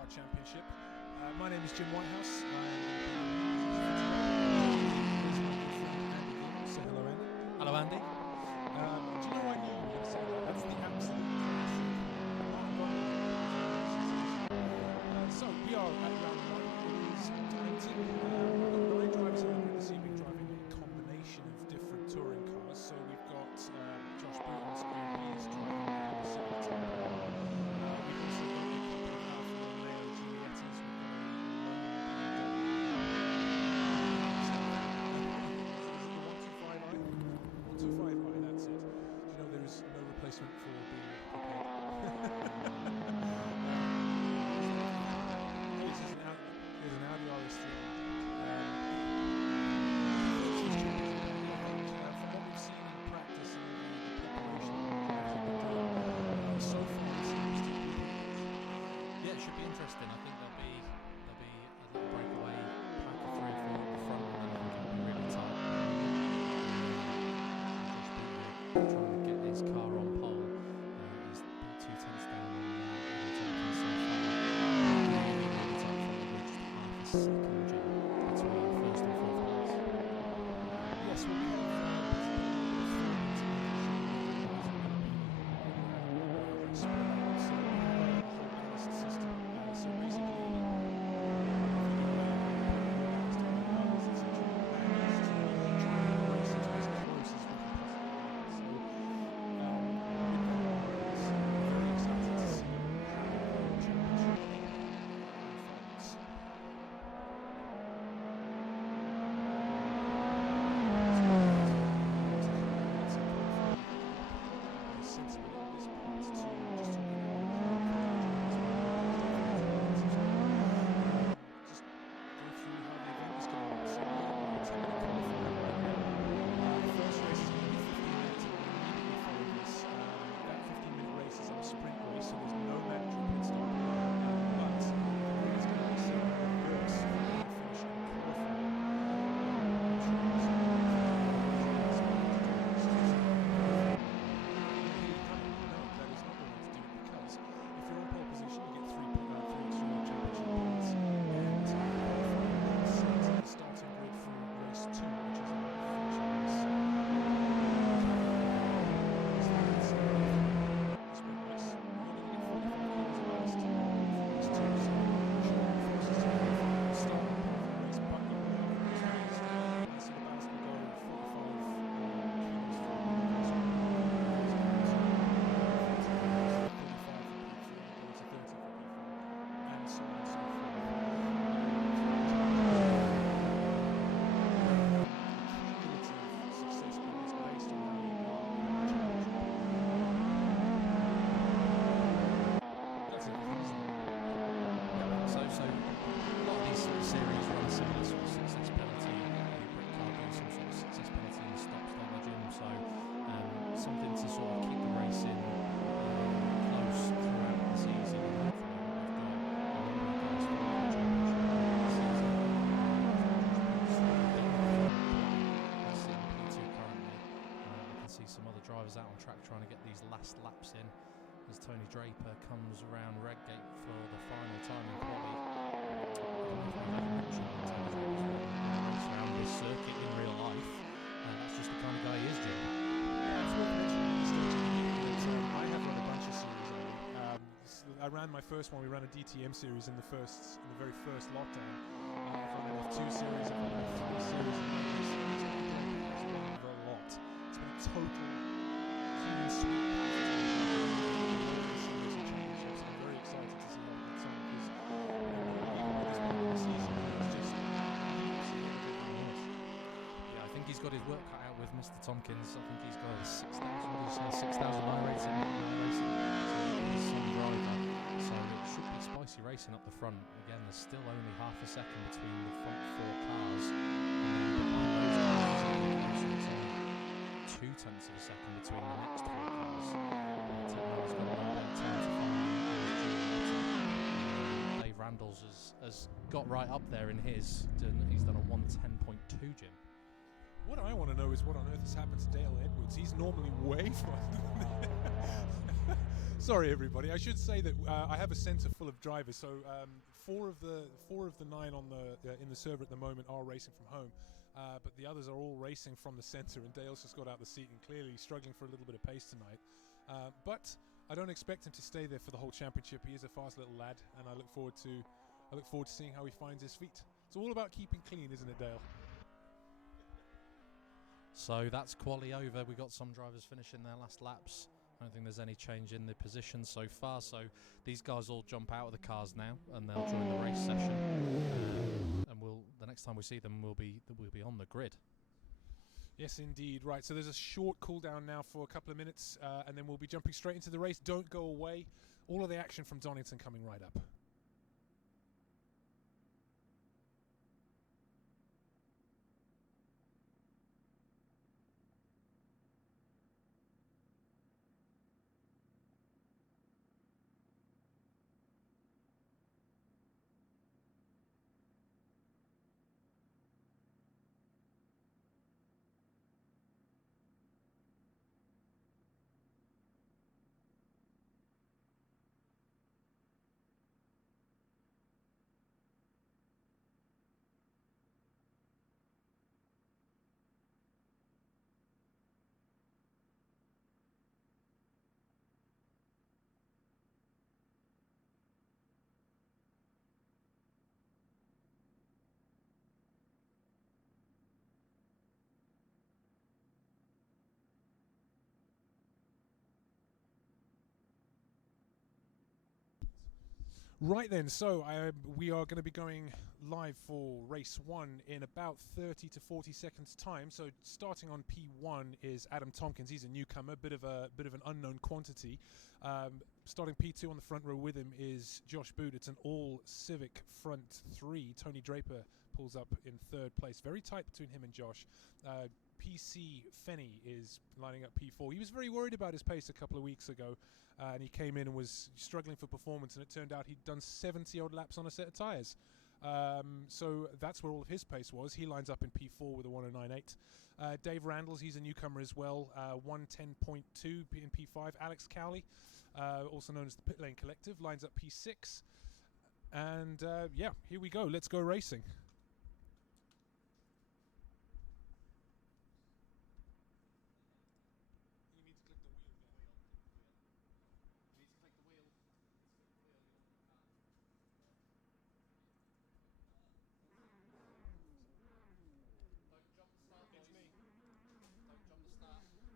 Car Championship. My name is Jim Whitehouse. Say hello, Andy. Hello, Andy. Do you know I knew you were going to say that? That's the absolute classic. So we are at round one. It is Donington. We've got 9 drivers in the grid this evening driving a combination of different touring cars. So we've got Josh Boot on screen. He's driving the Pacific Type. We've also got a couple of Alfa Romeo Giuliettis. We've got a 125i, that's it. You know there is no replacement for being prepared. There's an Audi RS3. From what we've seen in practice and the preparation so far, it seems to be. Yeah, it should be interesting. I think there'll be a little breakaway pack of 3 or 4 at the front, and then it'll be really tight. Trying to get his car on pole. He's beat 2 tenths down on Donington so far. Really tight from the ridge, half a second jump between first and fourth place. Yes, we have out on track trying to get these last laps in as Tony Draper comes around Redgate for the final time in quali. Around this circuit in real life, that's just the kind of guy he is, Jim. Yeah, it's worth mentioning at this stage. I have run a bunch of series. I ran my first one. We ran a DTM series in the very first lockdown. I've run an F2 series. I've run a F3 series. It's been a lot. It's been a total. I'm very excited to see how it gets on because even with this point of the season, it's just yeah, I think he's got his work cut out with Mr. Tompkins. I think he's got a 6,000 mile rating. He's some driver, so it should be spicy racing up the front. Again, there's still only half a second between the front 4 cars, and behind those cars, 2 tenths of a second between the next 4 cars. Technology's got a little bit of time to find Dave Randalls has got right up there in his. He's done a 1:10.2, Jim. What I want to know is what on earth has happened to Dale Edwards. He's normally way faster than that. Sorry, everybody. I should say that I have a centre full of drivers, so four of the 9 on the in the server at the moment are racing from home, but the others are all racing from the centre. And Dale's just got out the seat and clearly struggling for a little bit of pace tonight. But I don't expect him to stay there for the whole championship. He is a fast little lad, and I look forward to seeing how he finds his feet. It's all about keeping clean, isn't it, Dale? So that's quali over. We got some drivers finishing their last laps. I don't think there's any change in the position so far. So these guys all jump out of the cars now, and they'll join the race session. And the next time we see them, we'll be on the grid. Yes, indeed. Right. So there's a short cool down now for a couple of minutes, and then we'll be jumping straight into the race. Don't go away. All of the action from Donington coming right up. Right then, so we are going to be going live for race 1 in about 30 to 40 seconds time. So starting on P1 is Adam Tompkins. He's a newcomer, bit of an unknown quantity. Starting P2 on the front row with him is Josh Boot. It's an all Civic front 3. Tony Draper pulls up in 3rd place. Very tight between him and Josh. PC Fenny is lining up P4. He was very worried about his pace a couple of weeks ago, and he came in and was struggling for performance, and it turned out he'd done 70 odd laps on a set of tyres. So that's where all of his pace was. He lines up in P4 with a 109.8. Dave Randalls, he's a newcomer as well, 110.2 in P5. Alex Cowley, also known as the Pit Lane Collective, lines up P6. And yeah, here we go. Let's go racing.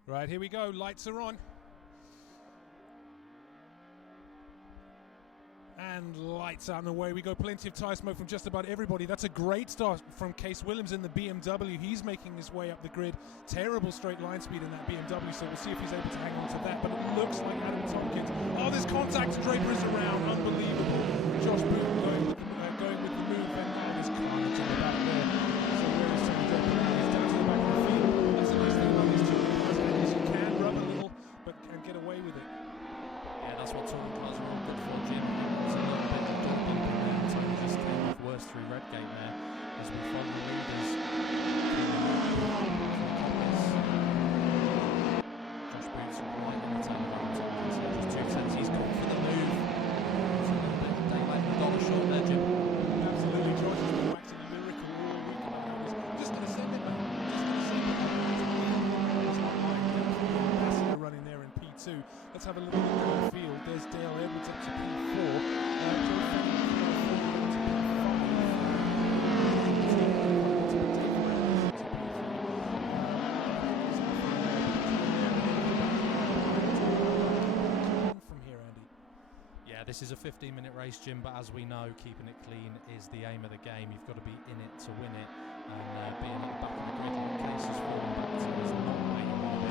Right, here we go. Lights are on. And lights out and away we go. Plenty of tyre smoke from just about everybody. That's a great start from Case Williams in the BMW. He's making his way up the grid. Terrible straight line speed in that BMW, so we'll see if he's able to hang on to that. But it looks like Adam Tompkins. Oh, there's contact. Draper is around. Unbelievable. Josh Boone going with the move. And there's carnage on the back there. So where is Tony Draper now? He's down to the back of the field. That's the nice thing about these two cars. You can rub a little, but can get away with it. Yeah, that's what touring cars are all good for, Jim. It's a little bit of door bumping there. Tony just came off worse through Redgate there as we follow the leaders. Josh Boots right in the tail of Adam Tompkins here, just 2 tenths. He's gone for the move. It's a little bit of daylight in the dollar short there, Jim. Absolutely, George has been waxing lyrical all week about how he's just going to send it, man. Just going to send it. It's not like Passenger running there in P2. Let's have a little look at the field. There's Dale Edwards up to P4. This is a 15-minute race, Jim, but as we know, keeping it clean is the aim of the game. You've got to be in it to win it, and being at the back of the grid like Case is falling back to is not where you want to be.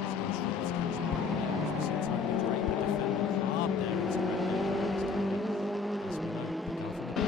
He's going to struggle to catch the back there, as we see Tony Draper defending hard there into Redgate. As we know, we go for the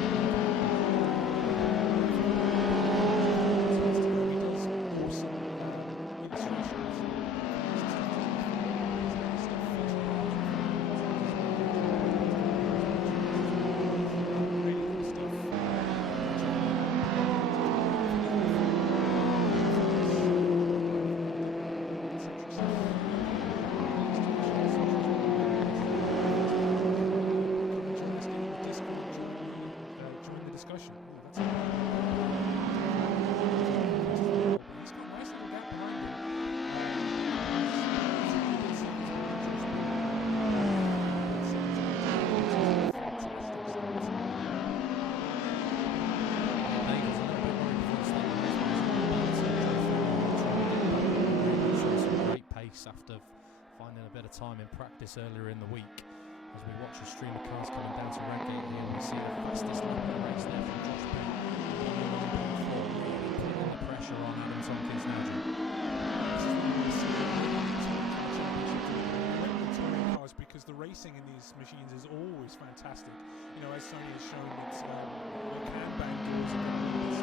He's got a nice little gap behind him. After finding a bit of time in practice earlier in the week, as we watch a stream of cars coming down to Redgate here, we see the fastest lap of the race there from Josh Bell, 109.4, putting the pressure on Adam Tompkins now. Because the racing in these machines is always fantastic. You know, as Sony has shown that you can bang doors and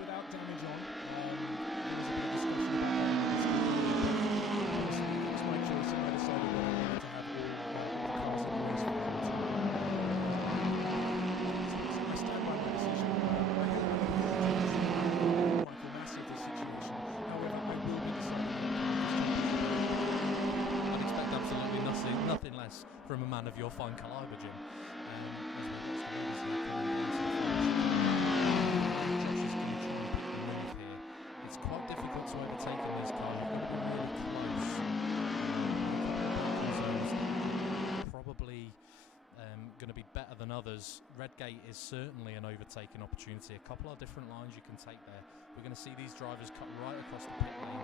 without damage on. From a man of your fine calibre, Jim. It's quite difficult to overtake in this car. You've got to be really close. Probably going to be better than others. Redgate is certainly an overtaking opportunity. A couple of different lines you can take there. We're going to see these drivers cut right across the pit lane.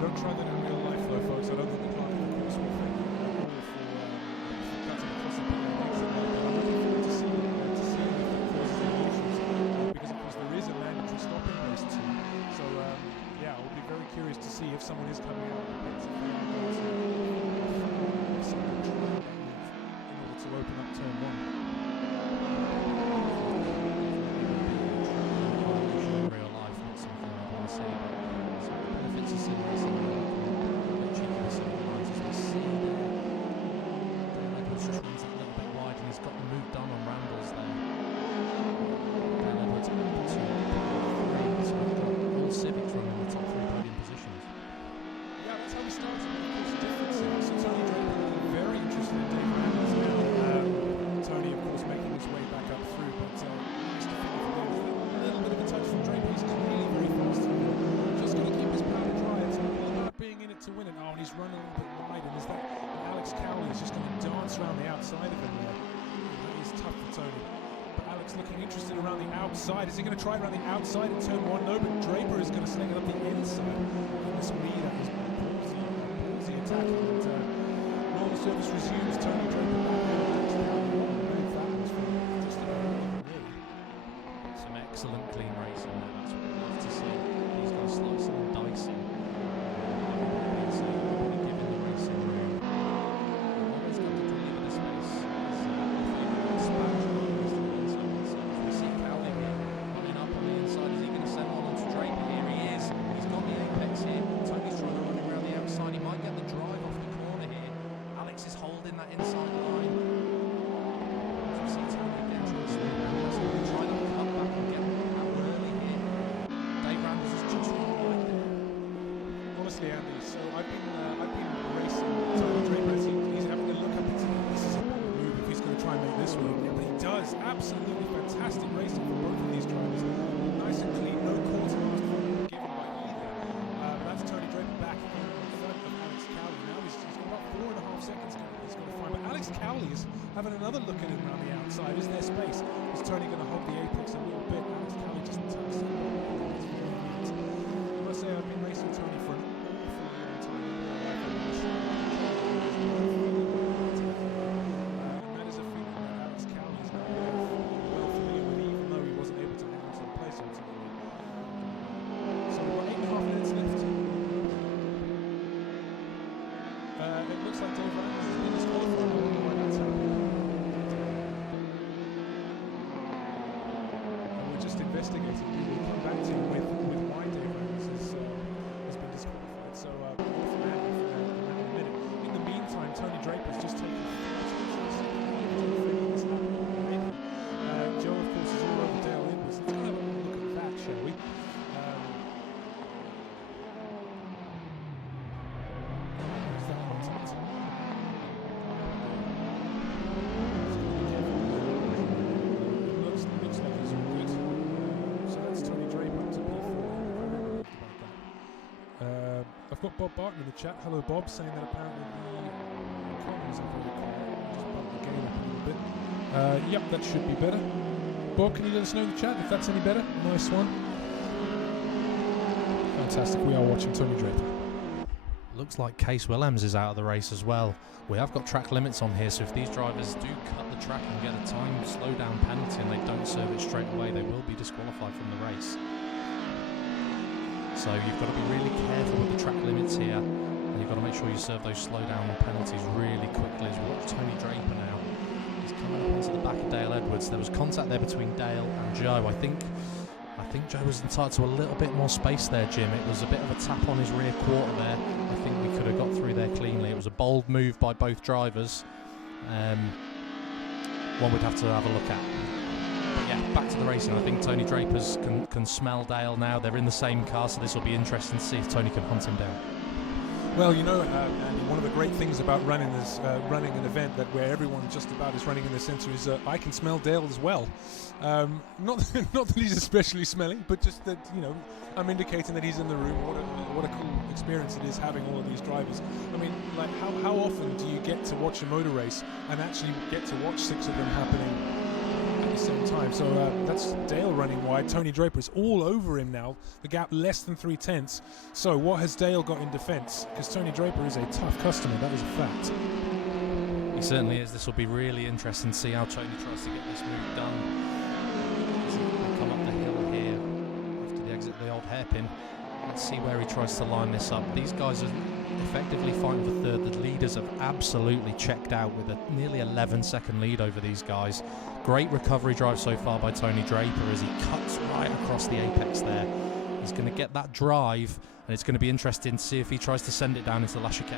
Don't try that in real life though, folks. I don't think the clock in the course will thank you at all for cutting across the pit lane exit like that. I'm looking forward to seeing if that causes any issues, because of course there is a mandatory stop in race 2. So yeah, I'll be very curious to see if someone is coming out of the pits if they are going to someone try that move in order to open up turn 1. Real life, not something I want to see, but benefits of sim racing as we see there. Edwards just runs a little bit wide and he's got the move done on Randall's there. Dan Edwards up to 3, so we've got all Civics running the top 3 podium positions. Yeah, that's how we started. Of course, different Civics. So Tony Draper very interested in Dave Randall's now. Tony, of course, making his way back up through, but a little bit of a touch from Draper. He's clearly very fast. Just going to keep his powder dry. It's all about being in it to win it. Oh, and he's running a little bit wide, and is that Alex Cowley is just going to dance around the outside of him there. That is tough for Tony. But Alex looking interested around the outside. Is he going to try around the outside in turn 1? No, but Draper is going to sling it up the inside. And this me, that is ballsy attacking. And normal service resumes. Tony Draper back in. That was just about really. Some excellent clean racing there. That's what we love to see. These guys slicing and dicing. Giving the racing room. Always got to deliver the space. We see Cowley running up on the inside. Is he going to send one onto Draper? Here he is. He's got the apex here. Tony's trying to run around the outside. He might get the drive off the corner here. Alex is holding that inside line. As we see Tony again trying to slow down. So we'll try to cut back and get out early here. Dave Randalls is just right there. Honestly, Andy, so I've been racing Tony Draper. He's having a look up and saying, this is a bold move if he's going to try and make this one. Yeah, but he does. Absolutely fantastic racing from both of these drivers. Nice and clean, no quarter last given by either. That's Tony Draper back in front of Alex Cowley. Now he's got about 4.5 seconds he's got to find. But Alex Cowley is having another look at him around the outside. Is there space? Is Tony going to hold the apex a little bit? Alex Cowley just tucks it. I must say I've been racing Tony for an awful long time. And that is a feeling that Alex Cowley is now well familiar with, even though he wasn't able to hang on to the place ultimately. So we've got 8.5 minutes left. It looks like Dave Randalls has been disqualified. I don't know why that's happened. We're just investigating. We will come back to you with why Dave Randalls has been disqualified. So more from Andy in a minute. In the meantime, Tony Draper's just taken Joe, of course, is all over Dale Edwards. Let's have a look at that, shall we? got Bob Barton in the chat. Hello, Bob, saying that apparently the comms are very quiet. Just bump the gain up a little bit. Yep, that should be better. Bob, can you let us know in the chat if that's any better? Nice one. Fantastic. We are watching Tony Draper. Looks like Case Willems is out of the race as well. We have got track limits on here, so if these drivers do cut the track and get a time slowdown penalty and they don't serve it straight away, they will be disqualified from the race. So you've got to be really careful with the track limits here, and you've got to make sure you serve those slowdown penalties really quickly. As we watch Tony Draper now, he's coming up onto the back of Dale Edwards. There was contact there between Dale and Joe. I think Joe was entitled to a little bit more space there, Jim. It was a bit of a tap on his rear quarter there. I think we could have got through there cleanly. It was a bold move by both drivers. One we'd have to have a look at. But yeah, back to the racing. I think Tony Draper's can smell Dale now. They're in the same car, so this will be interesting to see if Tony can hunt him down. Well, you know, Andy, one of the great things about running an event where everyone just about is running in the centre is I can smell Dale as well. Not that he's especially smelly, but just that, you know, I'm indicating that he's in the room. What a cool experience it is having all of these drivers. I mean, like how often do you get to watch a motor race and actually get to watch 6 of them happening at the same time? So that's Dale running wide. Tony Draper is all over him now. The gap less than 3/10. So what has Dale got in defence? Because Tony Draper is a tough customer. That is a fact. He certainly is. This will be really interesting to see how Tony tries to get this move done. As he come up the hill here after the exit of the old hairpin. Let's see where he tries to line this up. These guys are effectively fighting for third. The leaders have absolutely checked out with a nearly 11-second lead over these guys. Great recovery drive so far by Tony Draper as he cuts right across the apex there. He's going to get that drive, and it's going to be interesting to see if he tries to send it down into the La Chicane.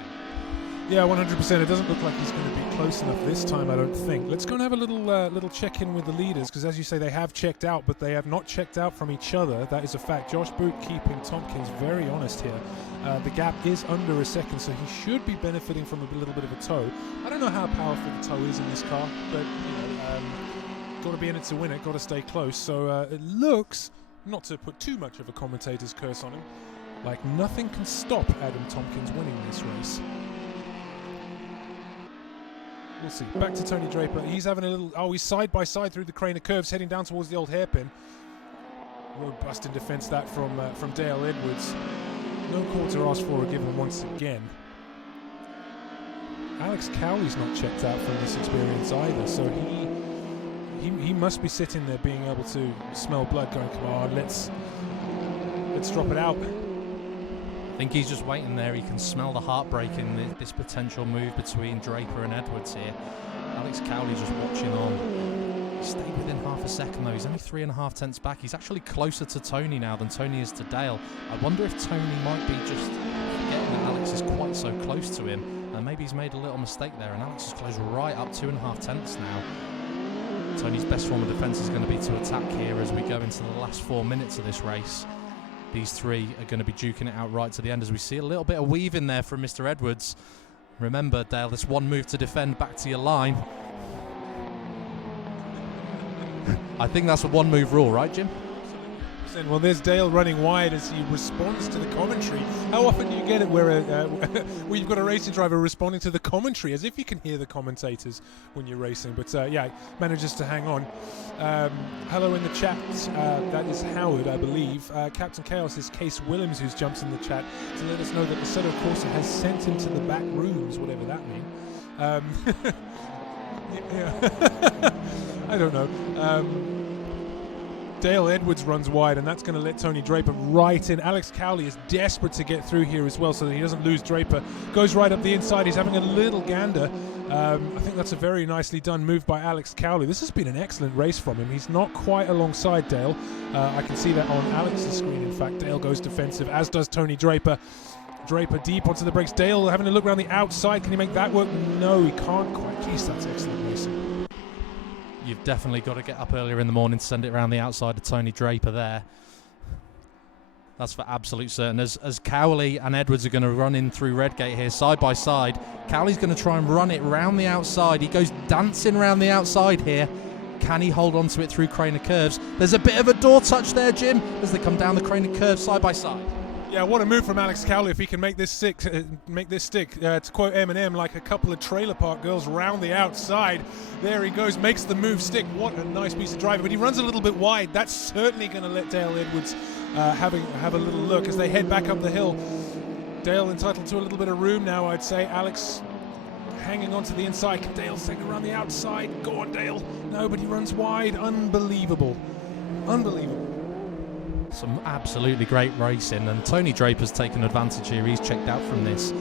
Yeah, 100%. It doesn't look like he's going to be close enough this time, I don't think. Let's go and have a little check-in with the leaders, because as you say, they have checked out, but they have not checked out from each other. That is a fact. Josh Boot keeping Tompkins very honest here. The gap is under a second, so he should be benefiting from a little bit of a tow. I don't know how powerful the tow is in this car, but you know, got to be in it to win it, got to stay close. So it looks, not to put too much of a commentator's curse on him, like nothing can stop Adam Tompkins winning this race. We'll see. Back to Tony Draper. He's having a little... Oh, he's side by side through the crane of curves, heading down towards the old hairpin. Robust in defence that from Dale Edwards. No quarter asked for or given once again. Alex Cowley's not checked out from this experience either, so he must be sitting there being able to smell blood, going, come on, let's drop it out. I think he's just waiting there. He can smell the heartbreak in this potential move between Draper and Edwards here. Alex Cowley just watching on. He stayed within half a second though. He's only 3.5 tenths back. He's actually closer to Tony now than Tony is to Dale. I wonder if Tony might be just forgetting that Alex is quite so close to him, and maybe he's made a little mistake there, and Alex is closed right up 2.5 tenths now. Tony's best form of defence is going to be to attack here as we go into the last 4 minutes of this race. These three are going to be duking it out right to the end as we see a little bit of weave in there from Mr. Edwards. Remember, Dale, this one move to defend back to your line. I think that's a one move rule, right, Jim? Well, there's Dale running wide as he responds to the commentary. How often do you get it where you've got a racing driver responding to the commentary as if you can hear the commentators when you're racing? But yeah, manages to hang on. Hello in the chat. That is Howard, I believe. Captain Chaos is Case Willems, who's jumped in the chat to let us know that Assetto Corsa has sent him to the back rooms, whatever that means. Yeah. I don't know. Dale Edwards runs wide, and that's going to let Tony Draper right in. Alex Cowley is desperate to get through here as well so that he doesn't lose Draper. Goes right up the inside. He's having a little gander. I think that's a very nicely done move by Alex Cowley. This has been an excellent race from him. He's not quite alongside Dale. I can see that on Alex's screen. In fact, Dale goes defensive, as does Tony Draper. Draper deep onto the brakes. Dale having a look around the outside. Can he make that work? No, he can't quite. Jeez, that's excellent racing. You've definitely got to get up earlier in the morning to send it around the outside of Tony Draper there. That's for absolute certain. As Cowley and Edwards are going to run in through Redgate here side by side, Cowley's going to try and run it round the outside. He goes dancing around the outside here. Can he hold on to it through crane of curves? There's a bit of a door touch there, Jim, as they come down the crane of curves side by side. Yeah, what a move from Alex Cowley if he can make this stick. To quote Eminem, like a couple of trailer park girls round the outside. There he goes, makes the move stick. What a nice piece of driving. But he runs a little bit wide. That's certainly going to let Dale Edwards have a little look as they head back up the hill. Dale entitled to a little bit of room now, I'd say. Alex hanging on to the inside. Can Dale take around the outside? Go on, Dale. No, but he runs wide. Unbelievable. Unbelievable. Some absolutely great racing, and Tony Draper's taken advantage here. He's checked out from this,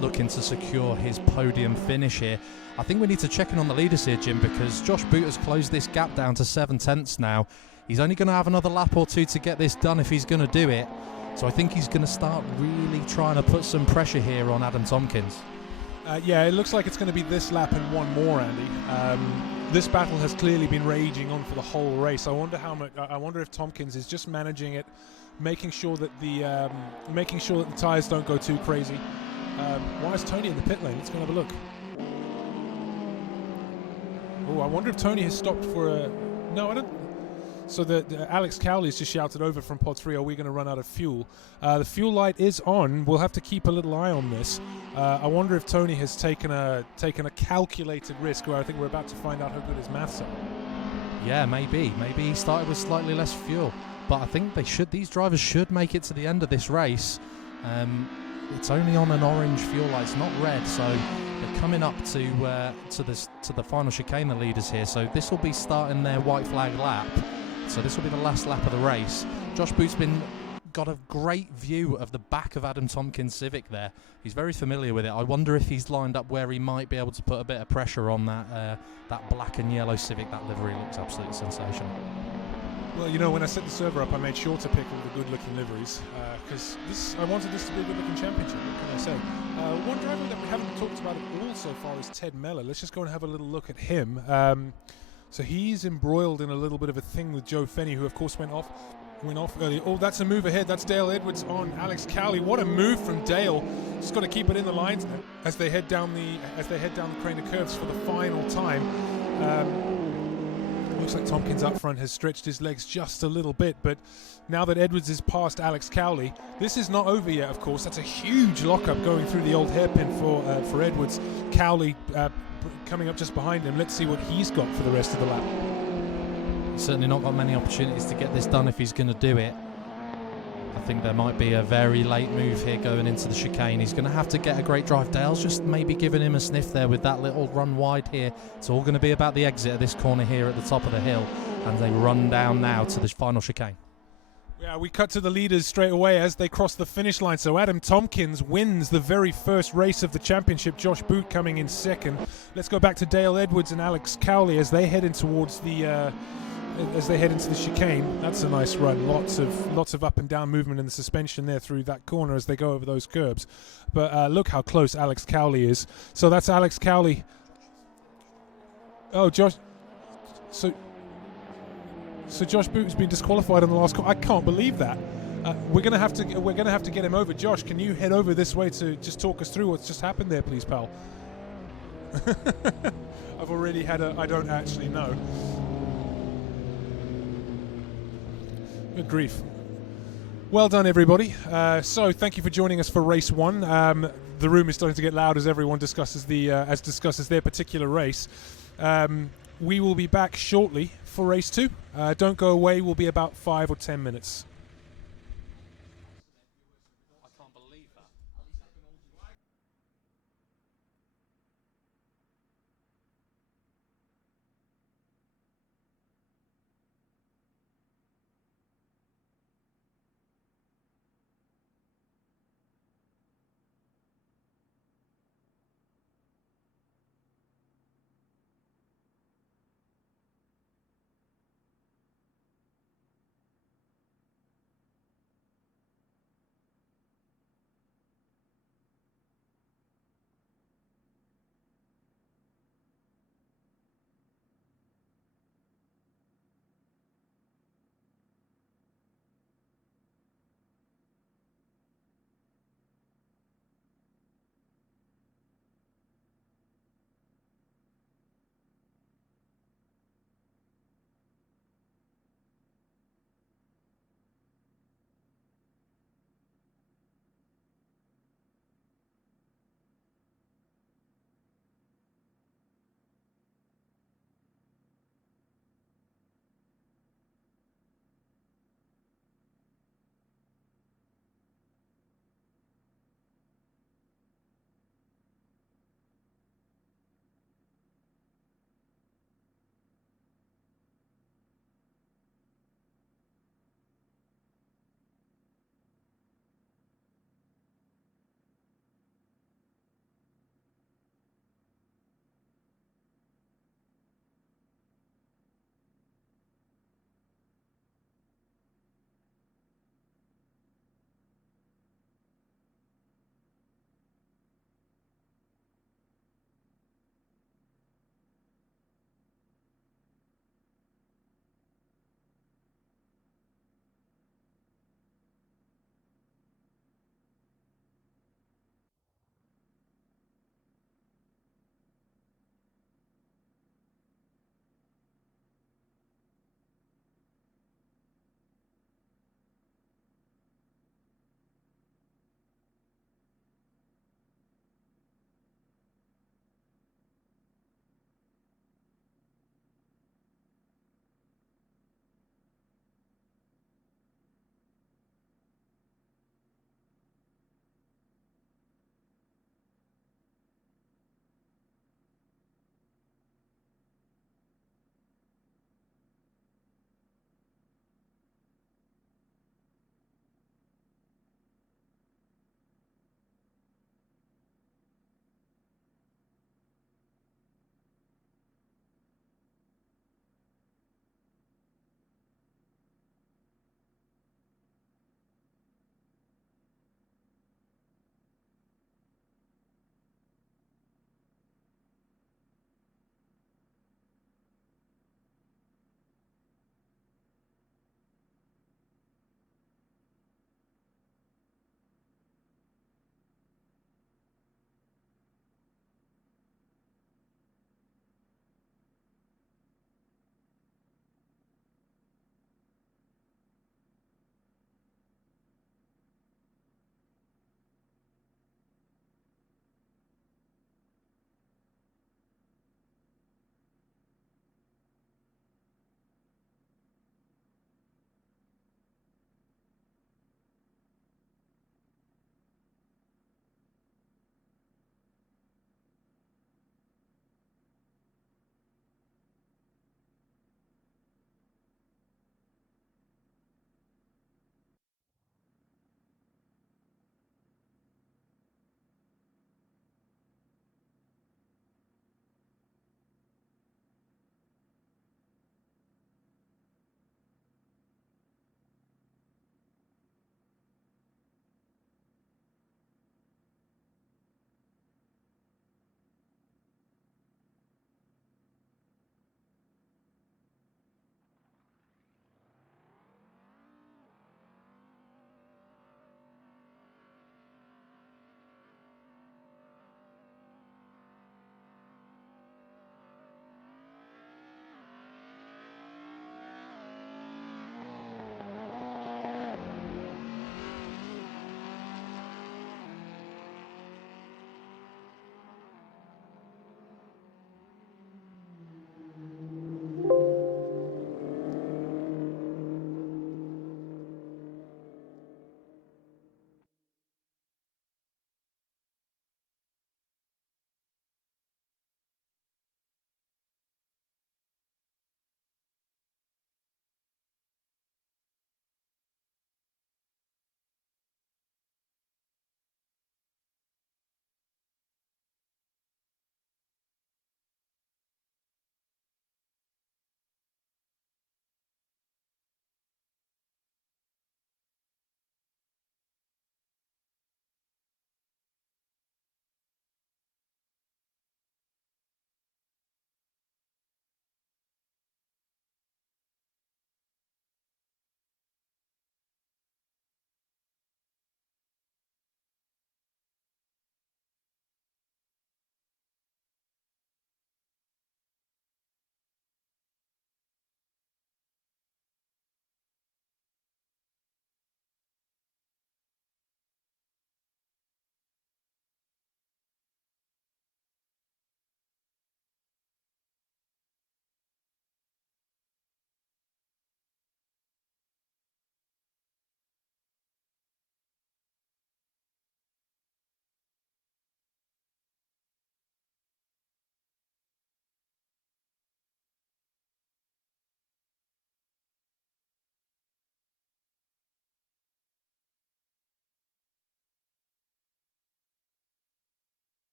looking to secure his podium finish here. I think we need to check in on the leaders here, Jim, because Josh Boot has closed this gap down to 7/10 now. He's only going to have another lap or two to get this done if he's going to do it. So I think he's going to start really trying to put some pressure here on Adam Tompkins. Yeah, it looks like it's going to be this lap and one more, Andy. This battle has clearly been raging on for the whole race. I wonder how much. I wonder if Tompkins is just managing it, making sure that the tyres don't go too crazy. Why is Tony in the pit lane? Let's go and have a look. Oh, I wonder if Tony has stopped for a. No, I don't. So Alex Cowley's just shouted over from pod 3, are we going to run out of fuel? The fuel light is on. We'll have to keep a little eye on this. I wonder if Tony has taken a calculated risk, where I think we're about to find out how good his maths are. Yeah, maybe. Maybe he started with slightly less fuel. But I think these drivers should make it to the end of this race. It's only on an orange fuel light, it's not red, so they're coming up to the final chicane, the leaders here. So this will be starting their white flag lap. So this will be the last lap of the race. Josh Boot's got a great view of the back of Adam Tompkins' Civic there. He's very familiar with it. I wonder if he's lined up where he might be able to put a bit of pressure on that black and yellow Civic. That livery looks absolutely sensational. Well, you know, when I set the server up, I made sure to pick all the good-looking liveries because I wanted this to be a good-looking championship. What can I say? One driver that we haven't talked about at all so far is Ted Mellor. Let's just go and have a little look at him. So he's embroiled in a little bit of a thing with Joe Fenny, who of course went off earlier. Oh, that's a move ahead. That's Dale Edwards on Alex Cowley. What a move from Dale. Just got to keep it in the lines now as they head down the crane of curves for the final time. Looks like Tompkins up front has stretched his legs just a little bit, but now that Edwards is past Alex Cowley, this is not over yet, of course. That's a huge lockup going through the old hairpin for Edwards. Cowley coming up just behind him. Let's see what he's got for the rest of the lap. He's certainly not got many opportunities to get this done if he's going to do it. I think there might be a very late move here going into the chicane. He's going to have to get a great drive. Dale's just maybe giving him a sniff there with that little run wide here. It's all going to be about the exit of this corner here at the top of the hill, and they run down now to this final chicane. Yeah, we cut to the leaders straight away as they cross the finish line. So Adam Tompkins wins the very first race of the championship. Josh Boot coming in second. Let's go back to Dale Edwards and Alex Cowley as they head in towards the into the chicane. That's a nice run. Lots of up and down movement in the suspension there through that corner as they go over those curbs. But look how close Alex Cowley is. So that's Alex Cowley. Oh, Josh. So Josh Boot has been disqualified on the last call. I can't believe that. We're gonna have to get him over. Josh, can you head over this way to just talk us through what's just happened there, please, pal? I've already had I don't actually know. Good grief. Well done, everybody. So thank you for joining us for race one. The room is starting to get loud as everyone discusses their particular race. We will be back shortly for race two. Don't go away. We'll be about 5 or 10 minutes. I can't believe that.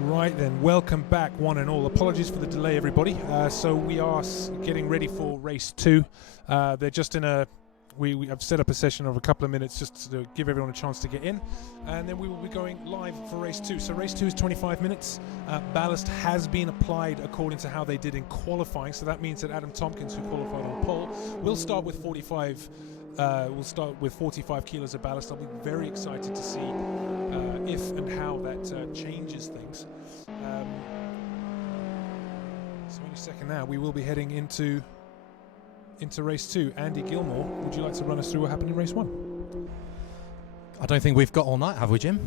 Right then, welcome back one and all. Apologies for the delay, everybody. So we are getting ready for race 2. They're just in a... We have set up a session of a couple of minutes just to give everyone a chance to get in, and then we will be going live for race 2. So race 2 is 25 minutes. Ballast has been applied according to how they did in qualifying, so that means that Adam Tompkins, who qualified on pole, will start with 45. We'll start with 45 kilos of ballast. I'll be very excited to see if and how that changes things. So any second now, we will be heading into race 2. Andy Gilmore, would you like to run us through what happened in race 1? I don't think we've got all night, have we, Jim?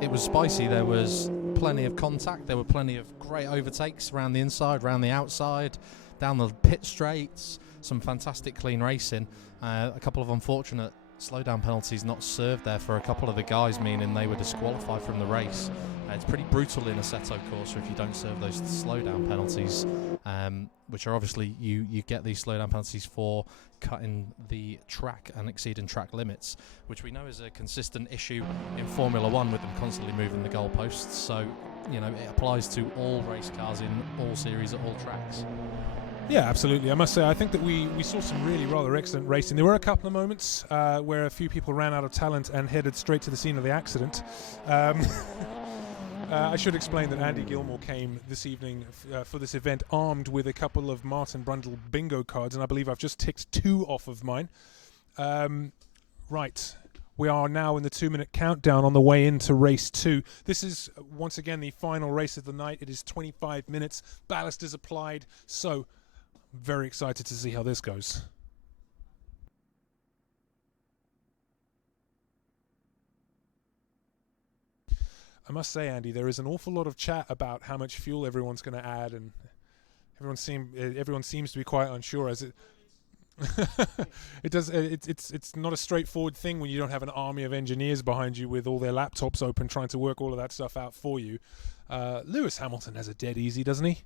It was spicy. There was plenty of contact. There were plenty of great overtakes around the inside, around the outside, down the pit straights. Some fantastic clean racing. A couple of unfortunate slowdown penalties not served there for a couple of the guys, meaning they were disqualified from the race. It's pretty brutal in a Seto course if you don't serve those slowdown penalties, which are obviously you get these slowdown penalties for cutting the track and exceeding track limits, which we know is a consistent issue in Formula One with them constantly moving the goalposts. So, you know, it applies to all race cars in all series at all tracks. Yeah, absolutely. I must say, I think that we saw some really rather excellent racing. There were a couple of moments where a few people ran out of talent and headed straight to the scene of the accident. I should explain that Andy Gilmore came this evening for this event armed with a couple of Martin Brundle bingo cards, and I believe I've just ticked 2 off of mine. Right. We are now in the 2-minute countdown on the way into race 2. This is, once again, the final race of the night. It is 25 minutes. Ballast is applied, so... very excited to see how this goes. I must say, Andy, there is an awful lot of chat about how much fuel everyone's going to add, and everyone seems to be quite unsure as it. It's not a straightforward thing when you don't have an army of engineers behind you with all their laptops open trying to work all of that stuff out for you. Lewis Hamilton has it dead easy, doesn't he?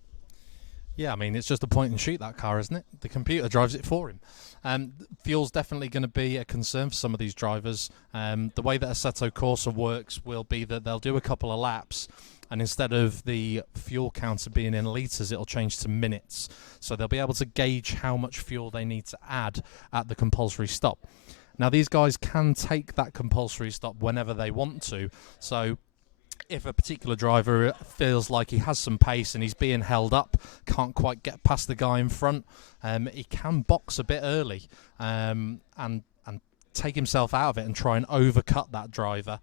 Yeah, I mean, it's just a point and shoot, that car, isn't it? The computer drives it for him. Fuel's definitely going to be a concern for some of these drivers. The way that Assetto Corsa works will be that they'll do a couple of laps, and instead of the fuel counter being in litres, it'll change to minutes. So they'll be able to gauge how much fuel they need to add at the compulsory stop. Now, these guys can take that compulsory stop whenever they want to. So if a particular driver feels like he has some pace and he's being held up, can't quite get past the guy in front, he can box a bit early and take himself out of it and try and overcut that driver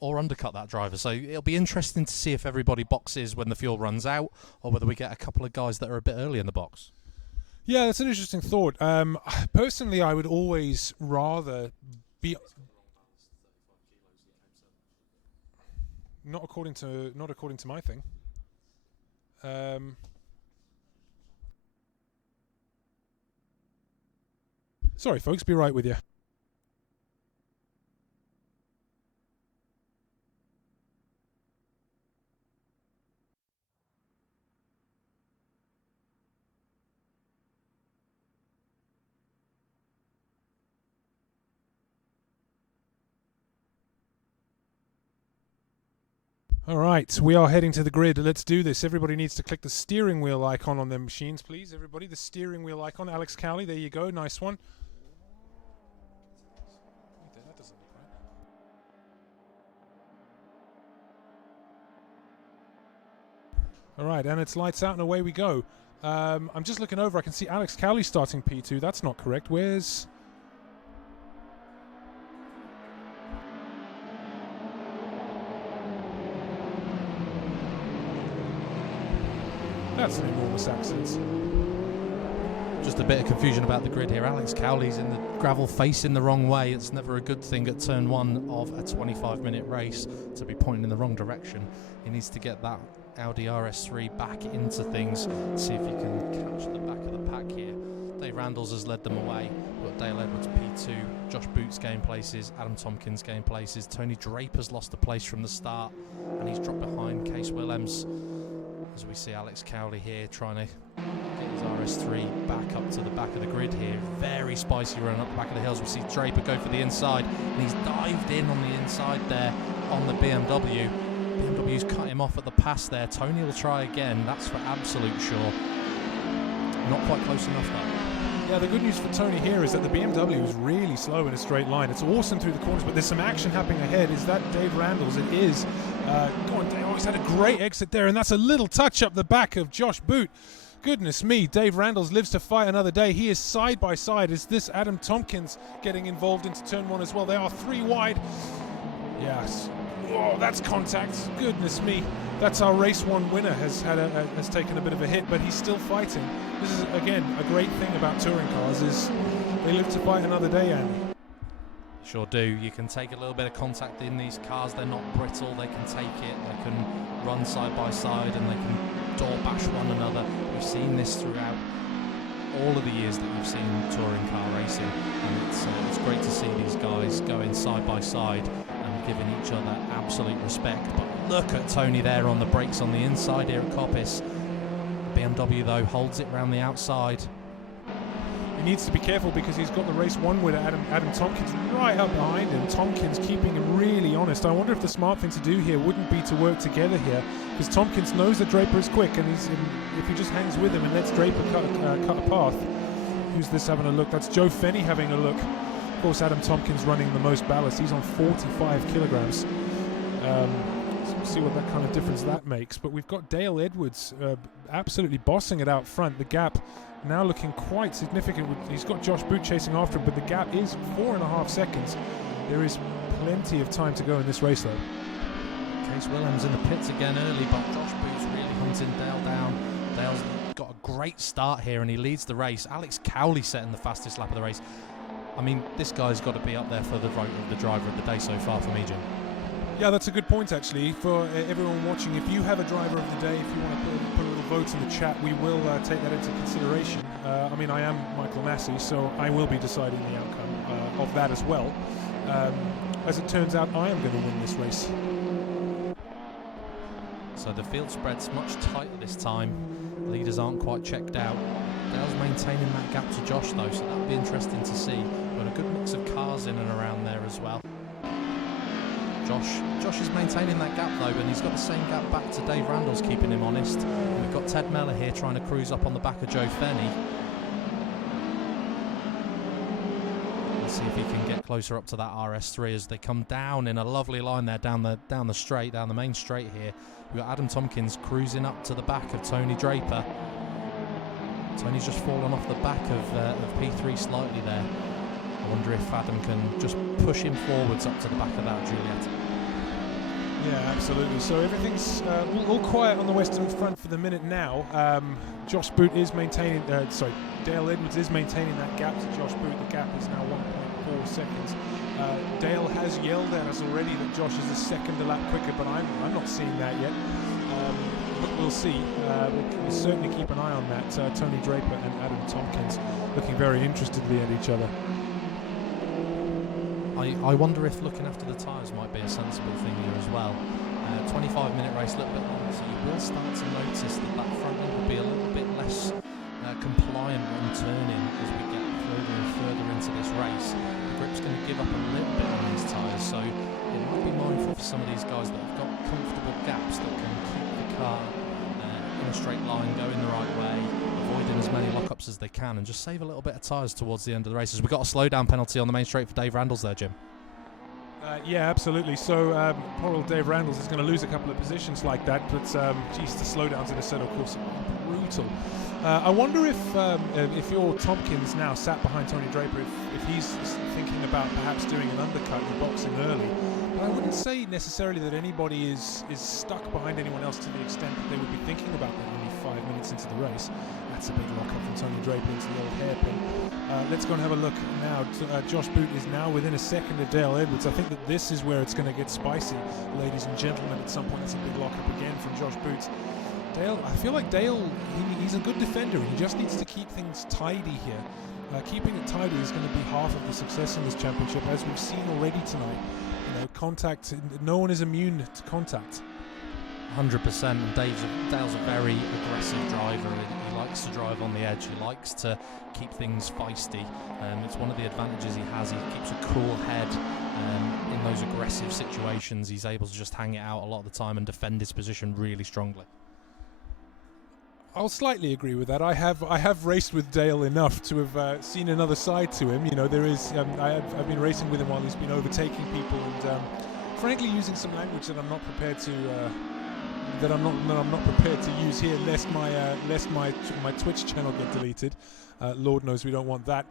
or undercut that driver. So it'll be interesting to see if everybody boxes when the fuel runs out, or whether we get a couple of guys that are a bit early in the box. Yeah, that's an interesting thought. Personally, I would always rather be... Not according to my thing. Sorry, folks. Be right with you. All right, we are heading to the grid. Let's do this. Everybody needs to click the steering wheel icon on their machines, please. Everybody, the steering wheel icon. Alex Cowley, there you go. Nice one. That doesn't look right. All right, and it's lights out and away we go. I'm just looking over. I can see Alex Cowley starting P2. That's not correct. Where's... That's an enormous accent. Just a bit of confusion about the grid here. Alex Cowley's in the gravel facing the wrong way. It's never a good thing at turn 1 of a 25-minute race to be pointing in the wrong direction. He needs to get that Audi RS3 back into things, see if he can catch the back of the pack here. Dave Randalls has led them away. We've got Dale Edwards P2, Josh Boots gained places, Adam Tompkins gained places, Tony Draper's lost a place from the start, and he's dropped behind Case Willems. As we see Alex Cowley here trying to get his RS3 back up to the back of the grid here. Very spicy run up the back of the hills. We see Draper go for the inside, and he's dived in on the inside there on the BMW. BMW's cut him off at the pass there. Tony will try again, that's for absolute sure. Not quite close enough though. Yeah, the good news for Tony here is that the BMW is really slow in a straight line. It's awesome through the corners, but there's some action happening ahead. Is that Dave Randalls? It is. Go on, Dave. Oh, he's had a great exit there, and that's a little touch up the back of Josh Boot. Goodness me, Dave Randalls lives to fight another day. He is side by side. Is this Adam Tompkins getting involved into turn one as well? They are 3 wide. Yes. Oh, that's contact. Goodness me. That's our race one winner has taken a bit of a hit, but he's still fighting. This is, again, a great thing about touring cars is they live to fight another day, Andy. Sure do. You can take a little bit of contact in these cars. They're not brittle. They can take it. They can run side by side and they can door bash one another. We've seen this throughout all of the years that we've seen touring car racing, and it's great to see these guys going side by side and giving each other absolute respect. But look at Tony there on the brakes on the inside here at Coppice. BMW though holds it round the outside. He needs to be careful because he's got the race one winner, Adam Tompkins, right up behind him. Tompkins keeping him really honest. I wonder if the smart thing to do here wouldn't be to work together here, because Tompkins knows that Draper is quick, and if he just hangs with him and lets Draper cut a path. Who's this having a look? That's Joe Fenny having a look. Of course, Adam Tompkins running the most ballast. He's on 45 kilograms. Let's see what that kind of difference that makes. But we've got Dale Edwards absolutely bossing it out front. The gap now looking quite significant. He's got Josh Boot chasing after him, but the gap is 4.5 seconds. There is plenty of time to go in this race though. Case Williams in the pits again early, but Josh Boot's really hunting Dale down. Dale's got a great start here and he leads the race. Alex Cowley setting the fastest lap of the race. I mean, this guy's got to be up there for the vote of the driver of the day so far for me, Jim. Yeah, that's a good point actually for everyone watching. If you have a driver of the day, if you want to put a little vote in the chat, we will take that into consideration. I mean, I am Michael Massey, so I will be deciding the outcome of that as well. As it turns out, I am going to win this race. So the field spread's much tighter this time. Leaders aren't quite checked out. Dale's maintaining that gap to Josh though, so that'll be interesting to see. Got a good mix of cars in and around there as well. Josh is maintaining that gap though, and he's got the same gap back to Dave Randalls, keeping him honest. And we've got Ted Mellor here trying to cruise up on the back of Joe Fenny. Let's see if he can get closer up to that RS3 as they come down in a lovely line there down the main straight here. We've got Adam Tompkins cruising up to the back of Tony Draper. Tony's just fallen off the back of P3 slightly there. I wonder if Adam can just push him forwards up to the back of that Juliet. Yeah, absolutely. So everything's all quiet on the Western front for the minute now. Josh Boot is maintaining, Dale Edwards is maintaining that gap to Josh Boot. The gap is now 1.4 seconds. Dale has yelled at us already that Josh is a second a lap quicker, but I'm not seeing that yet. But we'll see. We'll certainly keep an eye on that. Tony Draper and Adam Tompkins looking very interestedly at each other. I wonder if looking after the tyres might be a sensible thing here as well. 25-minute race, a little bit longer, so you will start to notice that front end will be a little bit less compliant on turning as we get further and further into this race. The grip's going to give up a little bit on these tyres, so it might be mindful for some of these guys that have got comfortable gaps that can keep the car in a straight line, going the right way, avoiding as many lockups as they can, and just save a little bit of tyres towards the end of the races. We've got a slowdown penalty on the main straight for Dave Randalls there, Jim. Yeah, absolutely. So poor old Dave Randalls is going to lose a couple of positions like that, but geez, the slowdowns in a set of course are brutal. I wonder if you're Tompkins now sat behind Tony Draper, if he's thinking about perhaps doing an undercut and boxing early. But I wouldn't say necessarily that anybody is stuck behind anyone else to the extent that they would be thinking about that only 5 minutes into the race. That's a big lock-up from Tony Draper into the old hairpin. Let's go and have a look now. Josh Boot is now within a second of Dale Edwards. I think that this is where it's going to get spicy, ladies and gentlemen. At some point, it's a big lock-up again from Josh Boot. Dale, I feel like Dale, he's a good defender. He just needs to keep things tidy here. Keeping it tidy is going to be half of the success in this championship, as we've seen already tonight. You know, contact. No one is immune to contact. 100%. And Dale's a very aggressive driver. He likes to drive on the edge. He likes to keep things feisty. It's one of the advantages he has. He keeps a cool head in those aggressive situations. He's able to just hang it out a lot of the time and defend his position really strongly. I'll slightly agree with that. I have raced with Dale enough to have seen another side to him. You know, there is. I've been racing with him while he's been overtaking people, and frankly, using some language that I'm not prepared to use here, lest my Twitch channel get deleted. Lord knows we don't want that.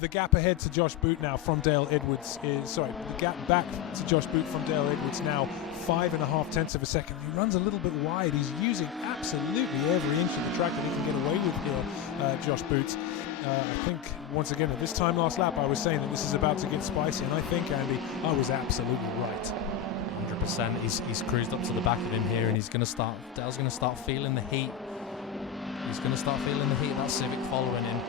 The gap ahead to Josh Boot now from Dale Edwards is the gap back to Josh Boot from Dale Edwards now 5.5 tenths of a second. He runs a little bit wide. He's using absolutely every inch of the track that he can get away with here, Josh Boot. I think once again at this time last lap I was saying that this is about to get spicy, and I think, Andy, I was absolutely right. 100%. He's cruised up to the back of him here, and Dale's going to start feeling the heat. He's going to start feeling the heat of that Civic following him.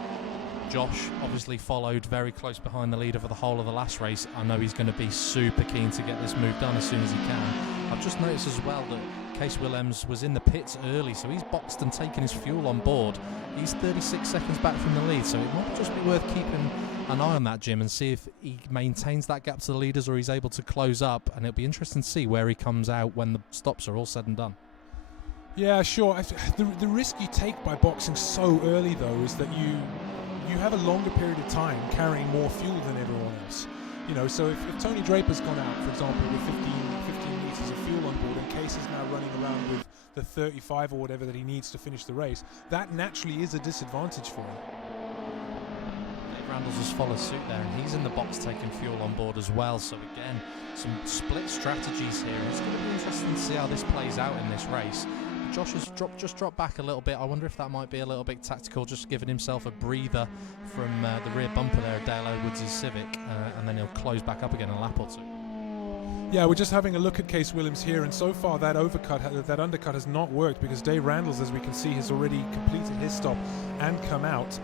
Josh obviously followed very close behind the leader for the whole of the last race. I know he's going to be super keen to get this move done as soon as he can. I've just noticed as well that Case Willems was in the pits early, so he's boxed and taken his fuel on board. He's 36 seconds back from the lead, so it might just be worth keeping an eye on that, Jim, and see if he maintains that gap to the leaders or he's able to close up, and it'll be interesting to see where he comes out when the stops are all said and done. Yeah, sure. The risk you take by boxing so early, though, is that you have a longer period of time carrying more fuel than everyone else. You know, so if Tony Draper's gone out, for example, with 15 litres of fuel on board, and Case is now running around with the 35 or whatever that he needs to finish the race, that naturally is a disadvantage for him. Dave Randalls has followed suit there, and he's in the box taking fuel on board as well. So again, some split strategies here. It's going to be interesting to see how this plays out in this race. Josh has just dropped back a little bit. I wonder if that might be a little bit tactical, just giving himself a breather from the rear bumper there of Dale Edwards' Civic, and then he'll close back up again in a lap or two. Yeah, we're just having a look at Case Willems here, and so far that undercut has not worked, because Dave Randalls, as we can see, has already completed his stop and come out.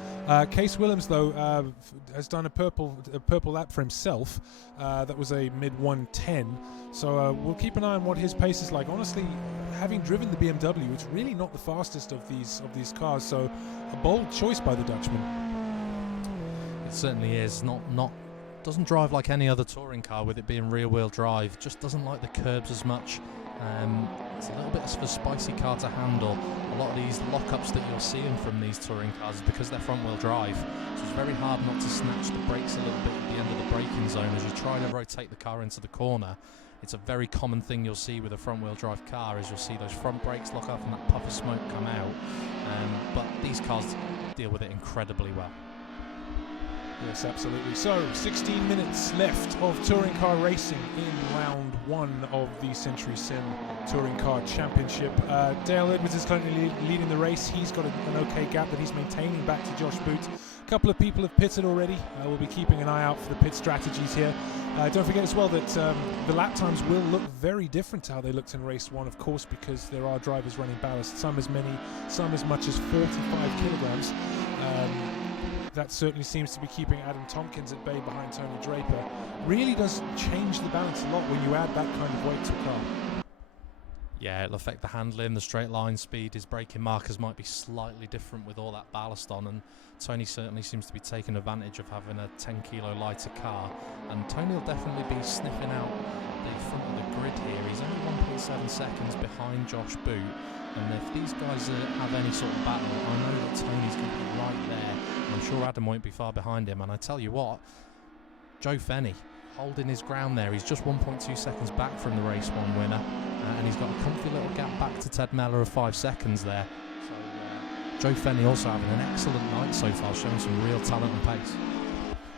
Case Willems, though, has done a purple lap for himself. That was a mid-110, so we'll keep an eye on what his pace is like. Honestly, having driven the BMW, it's really not the fastest of these cars, so a bold choice by the Dutchman. It certainly is. Doesn't drive like any other touring car, with it being rear-wheel drive. Just doesn't like the curbs as much. It's a little bit of a spicy car to handle. A lot of these lockups that you're seeing from these touring cars is because they're front-wheel drive, so it's very hard not to snatch the brakes a little bit at the end of the braking zone as you try to rotate the car into the corner. It's a very common thing you'll see with a front-wheel drive car, is you'll see those front brakes lock off and that puff of smoke come out. But these cars deal with it incredibly well. Yes, absolutely. So, 16 minutes left of touring car racing in round one of the Century Sim Touring Car Championship. Dale Edwards is currently leading the race. He's got an okay gap that he's maintaining back to Josh Boot. A couple of people have pitted already. We'll be keeping an eye out for the pit strategies here. Don't forget as well that the lap times will look very different to how they looked in race one, of course, because there are drivers running ballast, some as much as 45 kilograms. That certainly seems to be keeping Adam Tompkins at bay behind Tony Draper. Really does change the balance a lot when you add that kind of weight to a car. Yeah, it'll affect the handling, the straight line speed. His braking markers might be slightly different with all that ballast on, and Tony certainly seems to be taking advantage of having a 10 kilo lighter car, and Tony will definitely be sniffing out the front of the grid here. He's only 1.7 seconds behind Josh Boot, and if these guys have any sort of battle, I know that Tony's going to be right there. I'm sure Adam won't be far behind him, and I tell you what, Joe Fenny holding his ground there. He's just 1.2 seconds back from the race one winner, and he's got a comfy little gap back to Ted Mellor of 5 seconds there. So Joe Fenny also having an excellent night so far, showing some real talent and pace.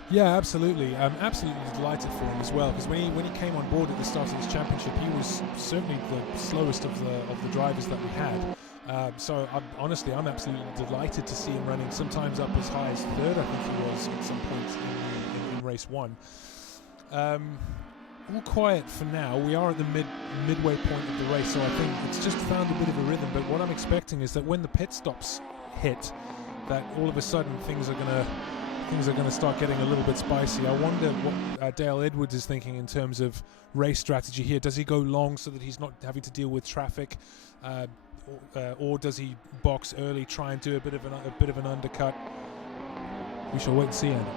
Yeah, absolutely. I'm absolutely delighted for him as well, because when he came on board at the start of this championship, he was certainly the slowest of the drivers that we had. So I'm absolutely delighted to see him running sometimes up as high as third. I think he was at some point in race one. All quiet for now. We are at the midway point of the race, so I think it's just found a bit of a rhythm. But what I'm expecting is that when the pit stops hit, that all of a sudden things are gonna start getting a little bit spicy. I wonder what Dale Edwards is thinking in terms of race strategy here. Does he go long so that he's not having to deal with traffic? or does he box early, try and do a bit of an undercut? We shall wait and see, Andy.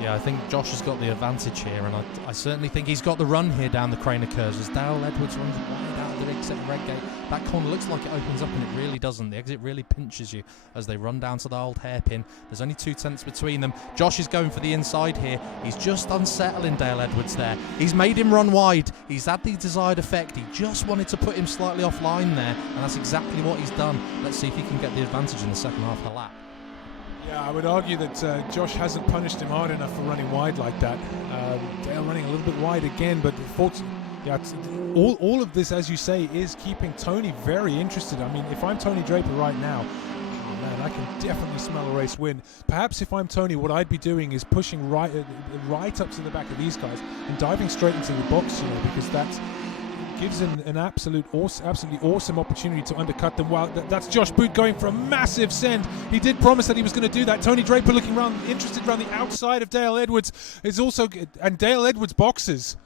Yeah, I think Josh has got the advantage here, and I certainly think he's got the run here down the Craner curves as Dale Edwards runs wide out of the exit red gate. That corner looks like it opens up, and it really doesn't. The exit really pinches you as they run down to the old hairpin. There's only 2/10 between them. Josh is going for the inside here. He's just unsettling Dale Edwards there. He's made him run wide. He's had the desired effect. He just wanted to put him slightly offline there, and that's exactly what he's done. Let's see if he can get the advantage in the second half of the lap. Yeah, I would argue that Josh hasn't punished him hard enough for running wide like that. Dale running a little bit wide again, but all of this, as you say, is keeping Tony very interested. I mean, if I'm Tony Draper right now, oh man, I can definitely smell a race win. Perhaps if I'm Tony, what I'd be doing is pushing right up to the back of these guys and diving straight into the box, because that gives him an absolutely awesome opportunity to undercut them. Wow, that's Josh Boot going for a massive send. He did promise that he was going to do that. Tony Draper looking interested around the outside of Dale Edwards. And Dale Edwards boxes.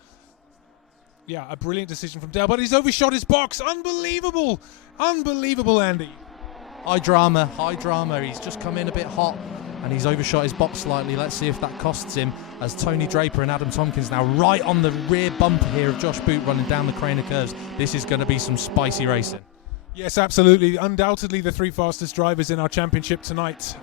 Yeah, a brilliant decision from Dale, but he's overshot his box. Unbelievable, Andy. High drama. He's just come in a bit hot, and he's overshot his box slightly. Let's see if that costs him, as Tony Draper and Adam Tompkins now right on the rear bumper here of Josh Boot running down the Craner curves. This is going to be some spicy racing. Yes, absolutely. Undoubtedly the three fastest drivers in our championship tonight.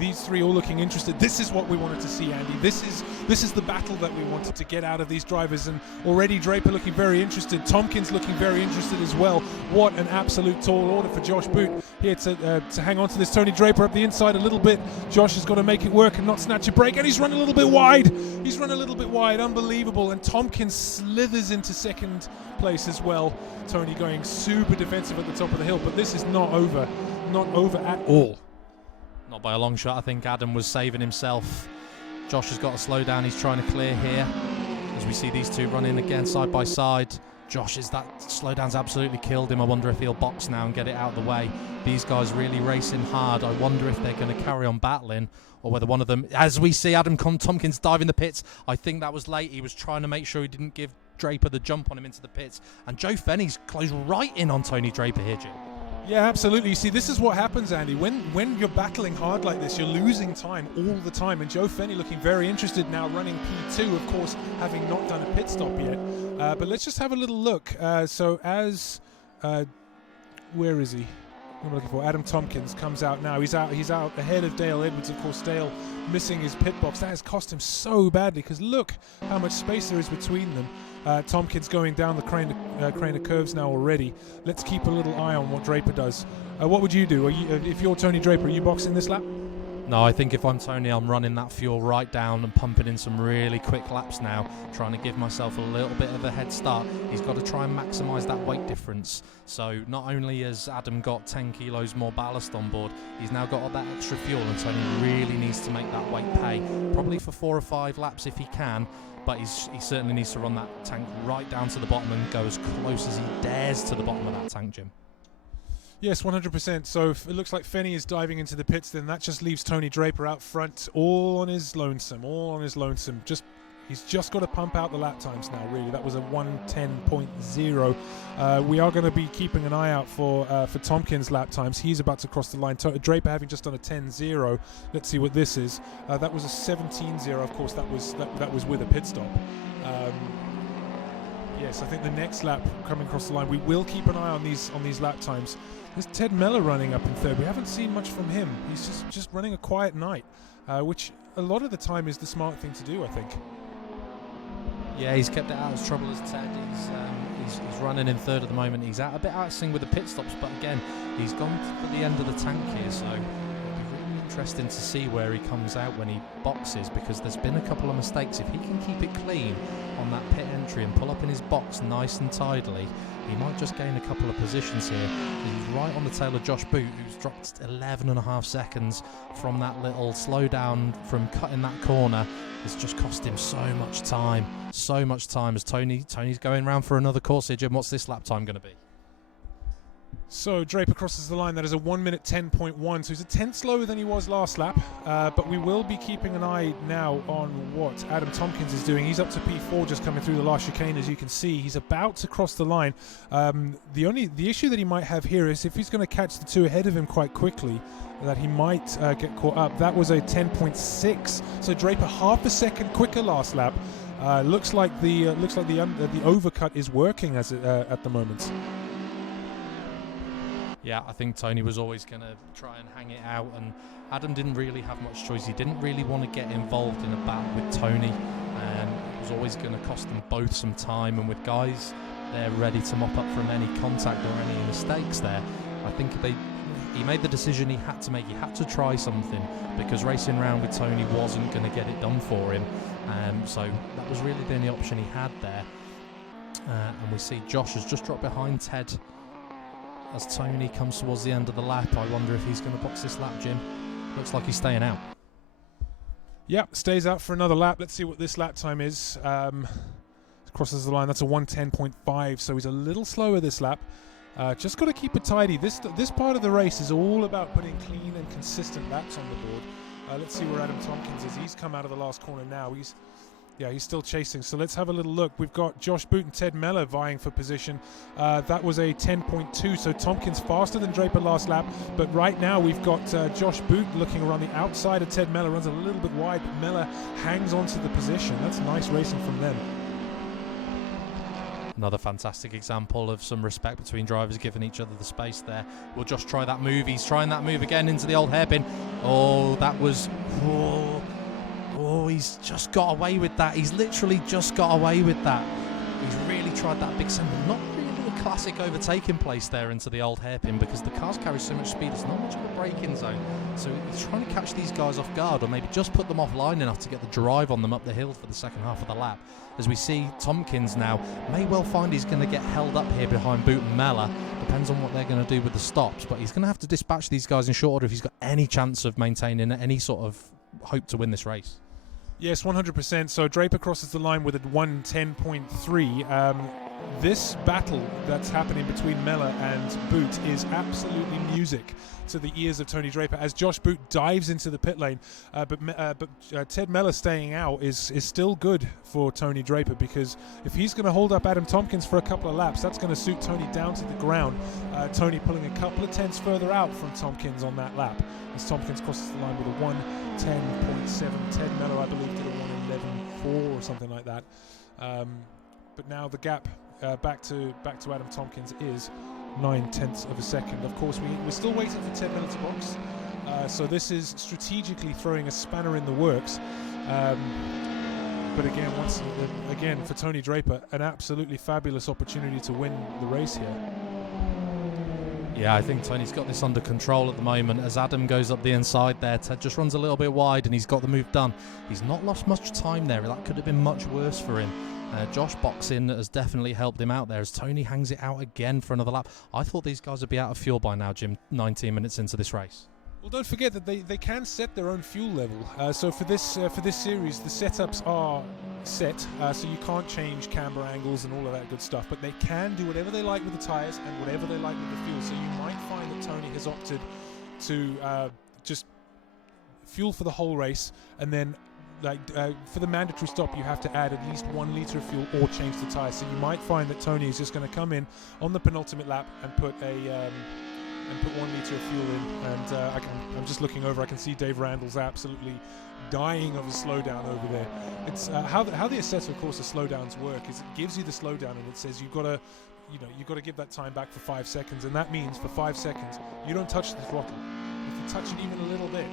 These three all looking interested. This is what we wanted to see, Andy. This is the battle that we wanted to get out of these drivers, and already Draper looking very interested. Tompkins looking very interested as well. What an absolute tall order for Josh Boot here to hang on to this. Tony Draper up the inside a little bit. Josh has got to make it work and not snatch a break, and he's run a little bit wide. Unbelievable. And Tompkins slithers into second place as well. Tony going super defensive at the top of the hill, but this is not over at all. Not by a long shot. I think Adam was saving himself. Josh has got to slow down. He's trying to clear here as we see these two running again side by side. That slowdown's absolutely killed him. I wonder if he'll box now and get it out of the way. These guys really racing hard. I wonder if they're going to carry on battling, or whether one of them, as we see Adam Tompkins dive in the pits. I think that was late. He was trying to make sure he didn't give Draper the jump on him into the pits, and Joe Fenney's closed right in on Tony Draper here, Jim. Yeah, absolutely. You see, this is what happens, Andy. When you're battling hard like this, you're losing time all the time. And Joe Fenney looking very interested now, running P2, of course, having not done a pit stop yet. But let's just have a little look. Where is he? What am I looking for? Adam Tompkins comes out now. He's out ahead of Dale Edwards. Of course, Dale missing his pit box. That has cost him so badly, because look how much space there is between them. Tompkins going down the Craner curves now already. Let's keep a little eye on what Draper does. What would you do? If you're Tony Draper, are you boxing this lap? No, I think if I'm Tony, I'm running that fuel right down and pumping in some really quick laps now, trying to give myself a little bit of a head start. He's got to try and maximise that weight difference. So not only has Adam got 10 kilos more ballast on board, he's now got all that extra fuel, and Tony really needs to make that weight pay, probably for 4 or 5 laps if he can. But he certainly needs to run that tank right down to the bottom and go as close as he dares to the bottom of that tank, Jim. Yes, 100%. So it looks like Fenney is diving into the pits. Then that just leaves Tony Draper out front, all on his lonesome. He's just got to pump out the lap times now, really. That was a 1:10.0. We are going to be keeping an eye out for Tompkins' lap times. He's about to cross the line. Draper having just done a 10.0. Let's see what this is. That was a 17.0. Of course, that was with a pit stop. Yes, I think the next lap coming across the line, we will keep an eye on these lap times. There's Ted Meller running up in third. We haven't seen much from him. He's just running a quiet night, which a lot of the time is the smart thing to do, I think. Yeah, he's kept it out of trouble as Ted. He's running in third at the moment. He's a bit out of sync with the pit stops, but again, he's gone for the end of the tank here, so it'll be really interesting to see where he comes out when he boxes, because there's been a couple of mistakes. If he can keep it clean on that pit entry and pull up in his box nice and tidily, he might just gain a couple of positions here. He's right on the tail of Josh Boot, who's dropped 11.5 seconds from that little slowdown from cutting that corner. It's just cost him so much time as Tony's going round for another course here. Jim, what's this lap time going to be? So Draper crosses the line. That is a 1 minute 10.1. So he's a tenth slower than he was last lap. But we will be keeping an eye now on what Adam Tompkins is doing. He's up to P4, just coming through the last chicane. As you can see, he's about to cross the line. The issue that he might have here is if he's going to catch the two ahead of him quite quickly, that he might get caught up. That was a 10.6. So Draper half a second quicker last lap. Looks like the overcut is working as at the moment. Yeah, I think Tony was always going to try and hang it out, and Adam didn't really have much choice. He didn't really want to get involved in a battle with Tony. It was always going to cost them both some time, and with guys there ready to mop up from any contact or any mistakes there, I think he made the decision he had to make. He had to try something because racing around with Tony wasn't going to get it done for him. So that was really the only option he had there. And we see Josh has just dropped behind Ted as Tony comes towards the end of the lap. I wonder if he's going to box this lap, Jim. Looks like he's staying out. Yep, stays out for another lap. Let's see what this lap time is. Crosses the line. That's a 1:10.5, so he's a little slower this lap. Just got to keep it tidy. This part of the race is all about putting clean and consistent laps on the board. Let's see where Adam Tompkins is. He's come out of the last corner now. He's still chasing. So let's have a little look. We've got Josh Boot and Ted Mellor vying for position. That was a 10.2. So Tompkins faster than Draper last lap. But right now we've got Josh Boot looking around the outside of Ted Mellor. Runs a little bit wide, but Mellor hangs on to the position. That's nice racing from them. Another fantastic example of some respect between drivers giving each other the space there. Will Josh try that move? He's trying that move again into the old hairpin. Oh, that was... Oh, he's just got away with that. He's literally just got away with that. He's really tried that big symbol. Not really a classic overtaking place there into the old hairpin because the cars carry so much speed. It's not much of a braking zone. So he's trying to catch these guys off guard or maybe just put them offline enough to get the drive on them up the hill for the second half of the lap. As we see Tompkins now may well find he's going to get held up here behind Boot and Mellor. Depends on what they're going to do with the stops. But he's going to have to dispatch these guys in short order if he's got any chance of maintaining any sort of hope to win this race. Yes, 100%. So Draper crosses the line with a 1:10.3. This battle that's happening between Mellor and Boot is absolutely music to the ears of Tony Draper as Josh Boot dives into the pit lane. But Ted Mellor staying out is still good for Tony Draper because if he's going to hold up Adam Tompkins for a couple of laps, that's going to suit Tony down to the ground. Tony pulling a couple of tenths further out from Tompkins on that lap as Tompkins crosses the line with a 1:10.7. Ted Mellor, I believe, did a 1:11.4 or something like that. But now the gap back to Adam Tompkins is 0.9 of a second. Of course, we're still waiting for Ted Mellor to box. So this is strategically throwing a spanner in the works. But again, for Tony Draper, an absolutely fabulous opportunity to win the race here. Yeah, I think Tony's got this under control at the moment. As Adam goes up the inside there, Ted just runs a little bit wide and he's got the move done. He's not lost much time there. That could have been much worse for him. Josh boxing has definitely helped him out there as Tony hangs it out again for another lap. I thought these guys would be out of fuel by now, Jim, 19 minutes into this race. Well, don't forget that they can set their own fuel level. So for this series, the setups are set, so you can't change camber angles and all of that good stuff. But they can do whatever they like with the tyres and whatever they like with the fuel. So you might find that Tony has opted to just fuel for the whole race, and then for the mandatory stop, you have to add at least 1 litre of fuel or change the tyres. So you might find that Tony is just going to come in on the penultimate lap and put 1 litre of fuel in. And I'm just looking over. I can see Dave Randall's absolutely dying of a slowdown over there. It's how the assessor, of course, the slowdowns work is it gives you the slowdown and it says you've got to give that time back for 5 seconds, and that means for 5 seconds you don't touch the throttle. If you touch it even a little bit,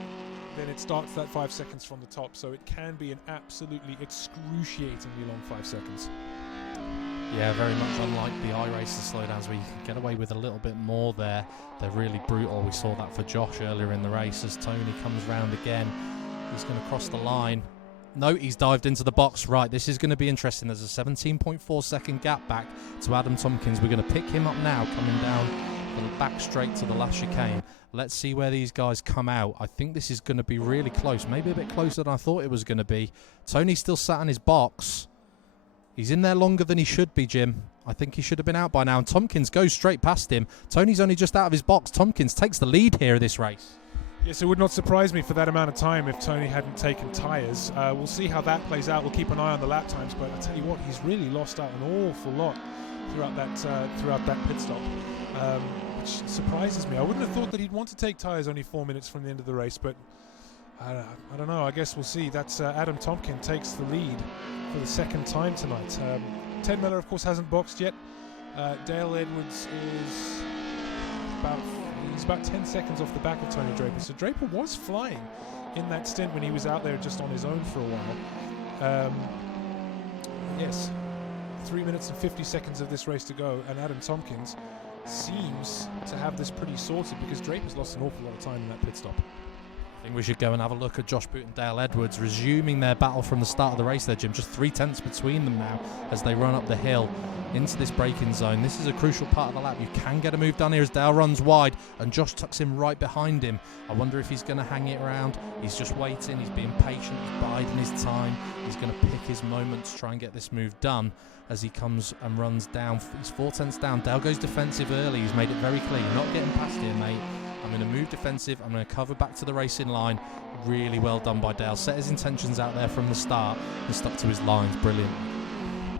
then it starts that 5 seconds from the top. So it can be an absolutely excruciatingly long 5 seconds. Yeah, very much unlike the iRacer slowdowns where you can get away with a little bit more there. They're really brutal. We saw that for Josh earlier in the race as Tony comes round again. He's going to cross the line. No, he's dived into the box. Right, this is going to be interesting. There's a 17.4 second gap back to Adam Tompkins. We're going to pick him up now, coming down the back straight to the last chicane. Let's see where these guys come out. I think this is going to be really close. Maybe a bit closer than I thought it was going to be. Tony's still sat in his box. He's in there longer than he should be, Jim. I think he should have been out by now. And Tompkins goes straight past him. Tony's only just out of his box. Tompkins takes the lead here of this race. Yes, it would not surprise me for that amount of time if Tony hadn't taken tyres. We'll see how that plays out. We'll keep an eye on the lap times, but I tell you what, he's really lost out an awful lot throughout that pit stop, which surprises me. I wouldn't have thought that he'd want to take tyres only 4 minutes from the end of the race, but I don't know. I guess we'll see. That's Adam Tompkins takes the lead for the second time tonight. Ted Miller, of course, hasn't boxed yet. Dale Edwards is about 10 seconds off the back of Tony Draper. So Draper was flying in that stint when he was out there just on his own for a while. Yes, 3 minutes and 50 seconds of this race to go, and Adam Tompkins seems to have this pretty sorted because Draper's lost an awful lot of time in that pit stop. I think we should go and have a look at Josh Boot and Dale Edwards resuming their battle from the start of the race there, Jim. Just 3/10 between them now as they run up the hill into this braking zone. This is a crucial part of the lap. You can get a move done here as Dale runs wide and Josh tucks him right behind him. I wonder if he's going to hang it around. He's just waiting. He's being patient. He's biding his time. He's going to pick his moment to try and get this move done as he comes and runs down. He's 4/10 down. Dale goes defensive early. He's made it very clear. You're not getting past here, mate. I'm going to move defensive. I'm going to cover back to the racing line. Really well done by Dale. Set his intentions out there from the start and stuck to his lines. Brilliant.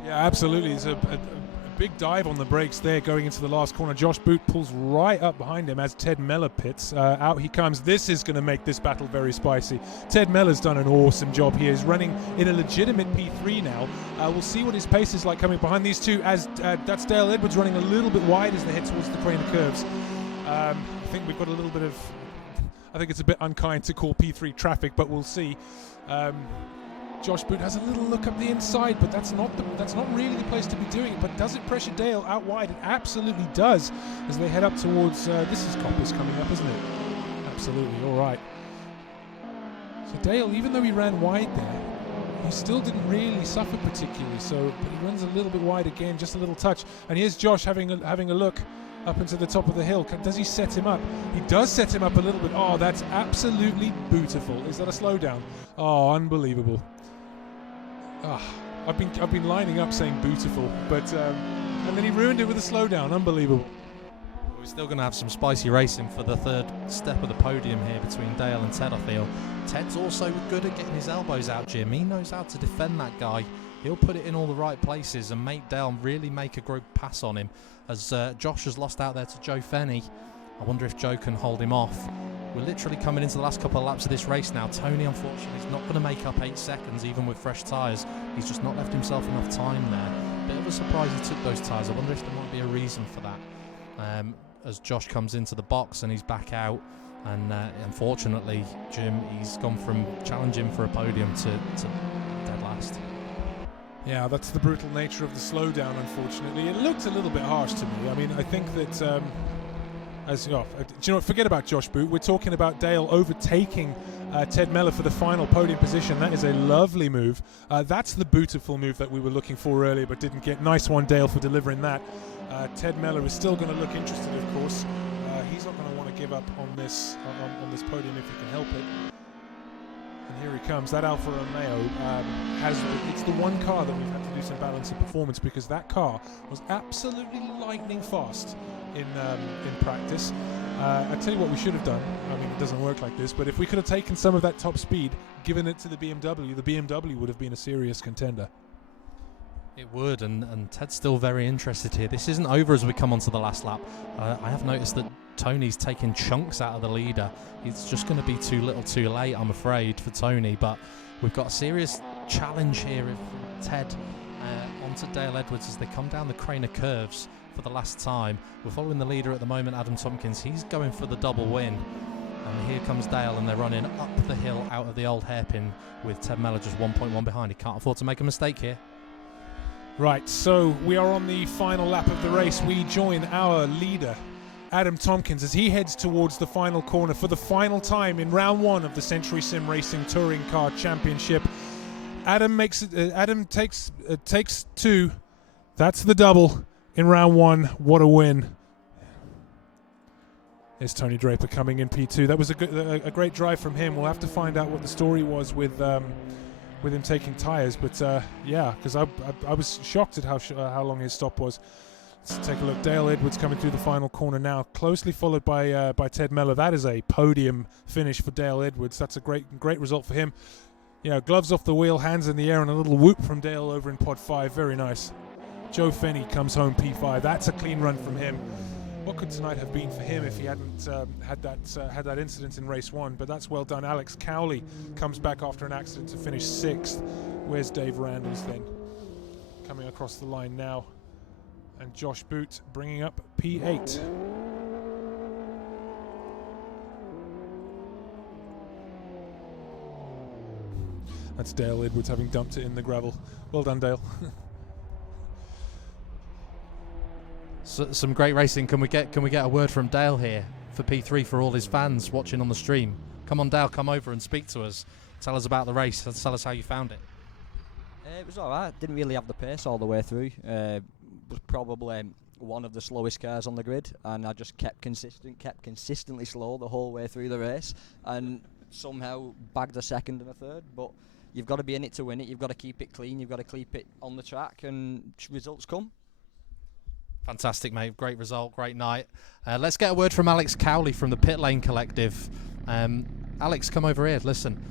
Yeah, absolutely. It's a big dive on the brakes there going into the last corner. Josh Boot pulls right up behind him as Ted Meller pits. Out he comes. This is going to make this battle very spicy. Ted Meller's done an awesome job here. He's running in a legitimate P3 now. We'll see what his pace is like coming behind these two as that's Dale Edwards running a little bit wide as they head towards the crane of curves. I think we've got a little bit of... I think it's a bit unkind to call P3 traffic, but we'll see. Josh Boot has a little look up the inside, but that's not really the place to be doing it. But does it pressure Dale out wide? It absolutely does as they head up towards... this is Coppice coming up, isn't it? Absolutely, all right. So Dale, even though he ran wide there, he still didn't really suffer particularly. So but he runs a little bit wide again, just a little touch. And here's Josh having a look up into the top of the hill. Does he set him up? He does set him up a little bit. Oh, that's absolutely beautiful. Is that a slowdown? Oh, unbelievable. I've been lining up saying beautiful, but and then he ruined it with a slowdown. Unbelievable. We're still going to have some spicy racing for the third step of the podium here between Dale and Ted, I feel. Ted's also good at getting his elbows out, Jim. He knows how to defend that guy. He'll put it in all the right places and make Dale really make a great pass on him. As Josh has lost out there to Joe Fenney. I wonder if Joe can hold him off. We're literally coming into the last couple of laps of this race now. Tony, unfortunately, is not going to make up 8 seconds, even with fresh tyres. He's just not left himself enough time there. Bit of a surprise he took those tyres. I wonder if there might be a reason for that. As Josh comes into the box and he's back out. And unfortunately, Jim, he's gone from challenging for a podium to dead last. Yeah, that's the brutal nature of the slowdown, unfortunately. It looked a little bit harsh to me. I mean, I think that, do you know what, forget about Josh Boot. We're talking about Dale overtaking Ted Meller for the final podium position. That is a lovely move. That's the beautiful move that we were looking for earlier, but didn't get. Nice one, Dale, for delivering that. Ted Meller is still going to look interested, of course. He's not going to want to give up on this podium if he can help it. And here he comes. That Alfa Romeo it's the one car that we've had to do some balance of performance because that car was absolutely lightning fast in practice. I tell you what we should have done. I mean, it doesn't work like this, but if we could have taken some of that top speed, given it to the BMW would have been a serious contender. It would, and Ted's still very interested here. This isn't over as we come onto the last lap. I have noticed that Tony's taking chunks out of the leader. It's just going to be too little too late, I'm afraid, for Tony. But we've got a serious challenge here of Ted onto Dale Edwards as they come down the crane of curves for the last time. We're following the leader at the moment, Adam Tompkins. He's going for the double win. And here comes Dale, and they're running up the hill out of the old hairpin with Ted Meller just 1.1 behind. He can't afford to make a mistake here. Right, so we are on the final lap of the race. We join our leader, Adam Tompkins, as he heads towards the final corner for the final time in round 1 of the Century Sim Racing Touring Car Championship. Adam takes 2. That's the double in round 1. What a win. There's Tony Draper coming in P2. That was a great drive from him. We'll have to find out what the story was with with him taking tyres. But yeah, because I was shocked at how long his stop was. Let's take a look. Dale Edwards coming through the final corner now, closely followed by Ted Mellor. That is a podium finish for Dale Edwards. That's a great result for him. You know, gloves off the wheel, hands in the air, and a little whoop from Dale over in pod 5. Very nice. Joe Fenny comes home P5. That's a clean run from him. What could tonight have been for him if he hadn't had that incident in race 1? But that's well done. Alex Cowley comes back after an accident to finish 6th. Where's Dave Randalls then? Coming across the line now. And Josh Boot bringing up P8. That's Dale Edwards having dumped it in the gravel. Well done, Dale. So, some great racing. Can we get a word from Dale here for P3 for all his fans watching on the stream? Come on, Dale, come over and speak to us. Tell us about the race. Tell us how you found it. It was alright. Didn't really have the pace all the way through. Was probably one of the slowest cars on the grid, and I just kept consistently slow the whole way through the race, and somehow bagged a second and a third. But you've got to be in it to win it. You've got to keep it clean. You've got to keep it on the track, and results come. Fantastic, mate. Great result, great night. Let's get a word from Alex Cowley from the Pit Lane Collective. Alex, come over here. Listen,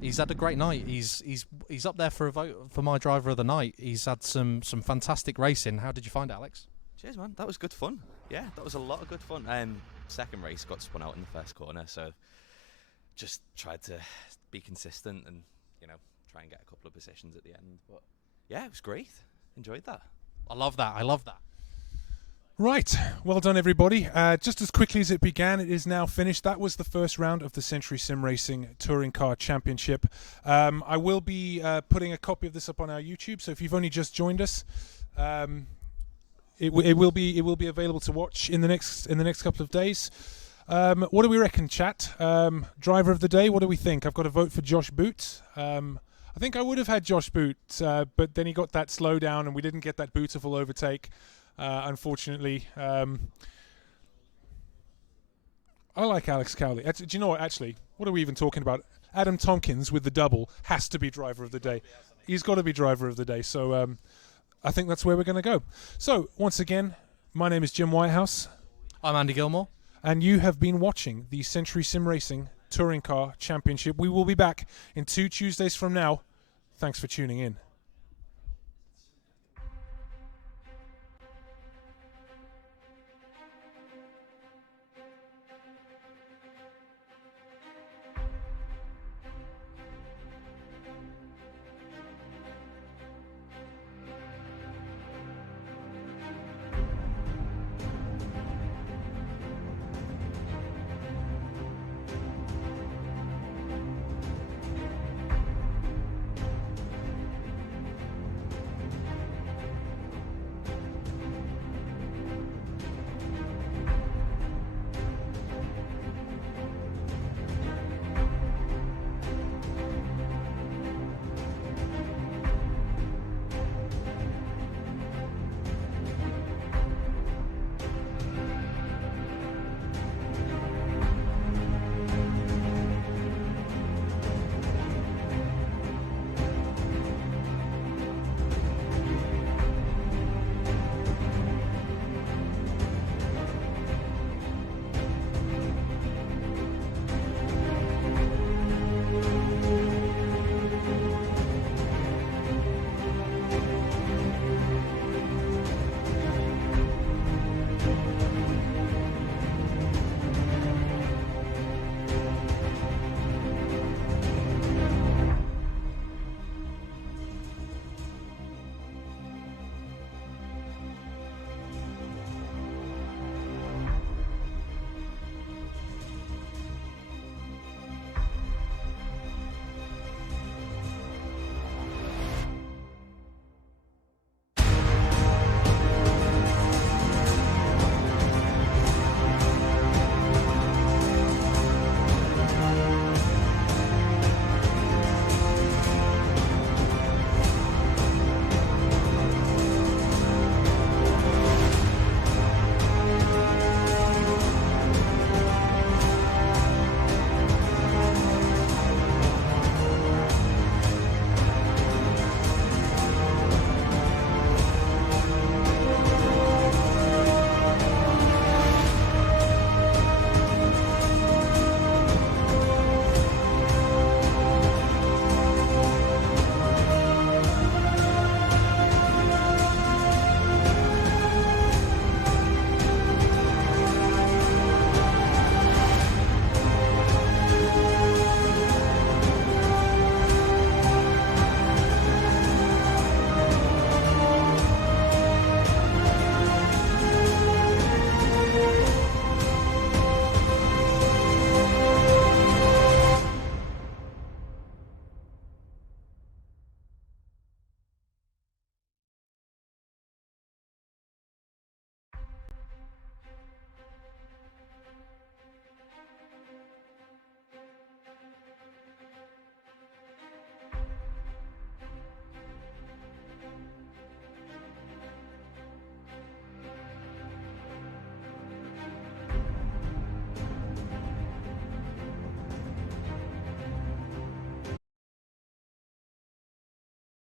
he's had a great night. He's up there for a vote for my driver of the night. He's had some fantastic racing. How did you find it, Alex? Cheers, man. That was good fun. Yeah, that was a lot of good fun. Second race got spun out in the first corner, so just tried to be consistent and, try and get a couple of positions at the end. But yeah, it was great. Enjoyed that. I love that. Right, well done everybody. Just as quickly as it began, it is now finished. That was the first round of the Century Sim Racing Touring Car Championship. I will be putting a copy of this up on our YouTube, so if you've only just joined us, it will be available to watch in the next couple of days. What do we reckon, chat? Driver of the day, what do we think? I've got a vote for Josh Boot. I think I would have had Josh Boot, but then he got that slowdown and we didn't get that beautiful overtake. Unfortunately, I like Alex Cowley. Do you know what? Actually, what are we even talking about? Adam Tompkins with the double has to be driver of the day. He's got to be driver of the day. So I think that's where we're going to go. So once again, my name is Jim Whitehouse. I'm Andy Gilmore. And you have been watching the Century Sim Racing Touring Car Championship. We will be back in 2 Tuesdays from now. Thanks for tuning in.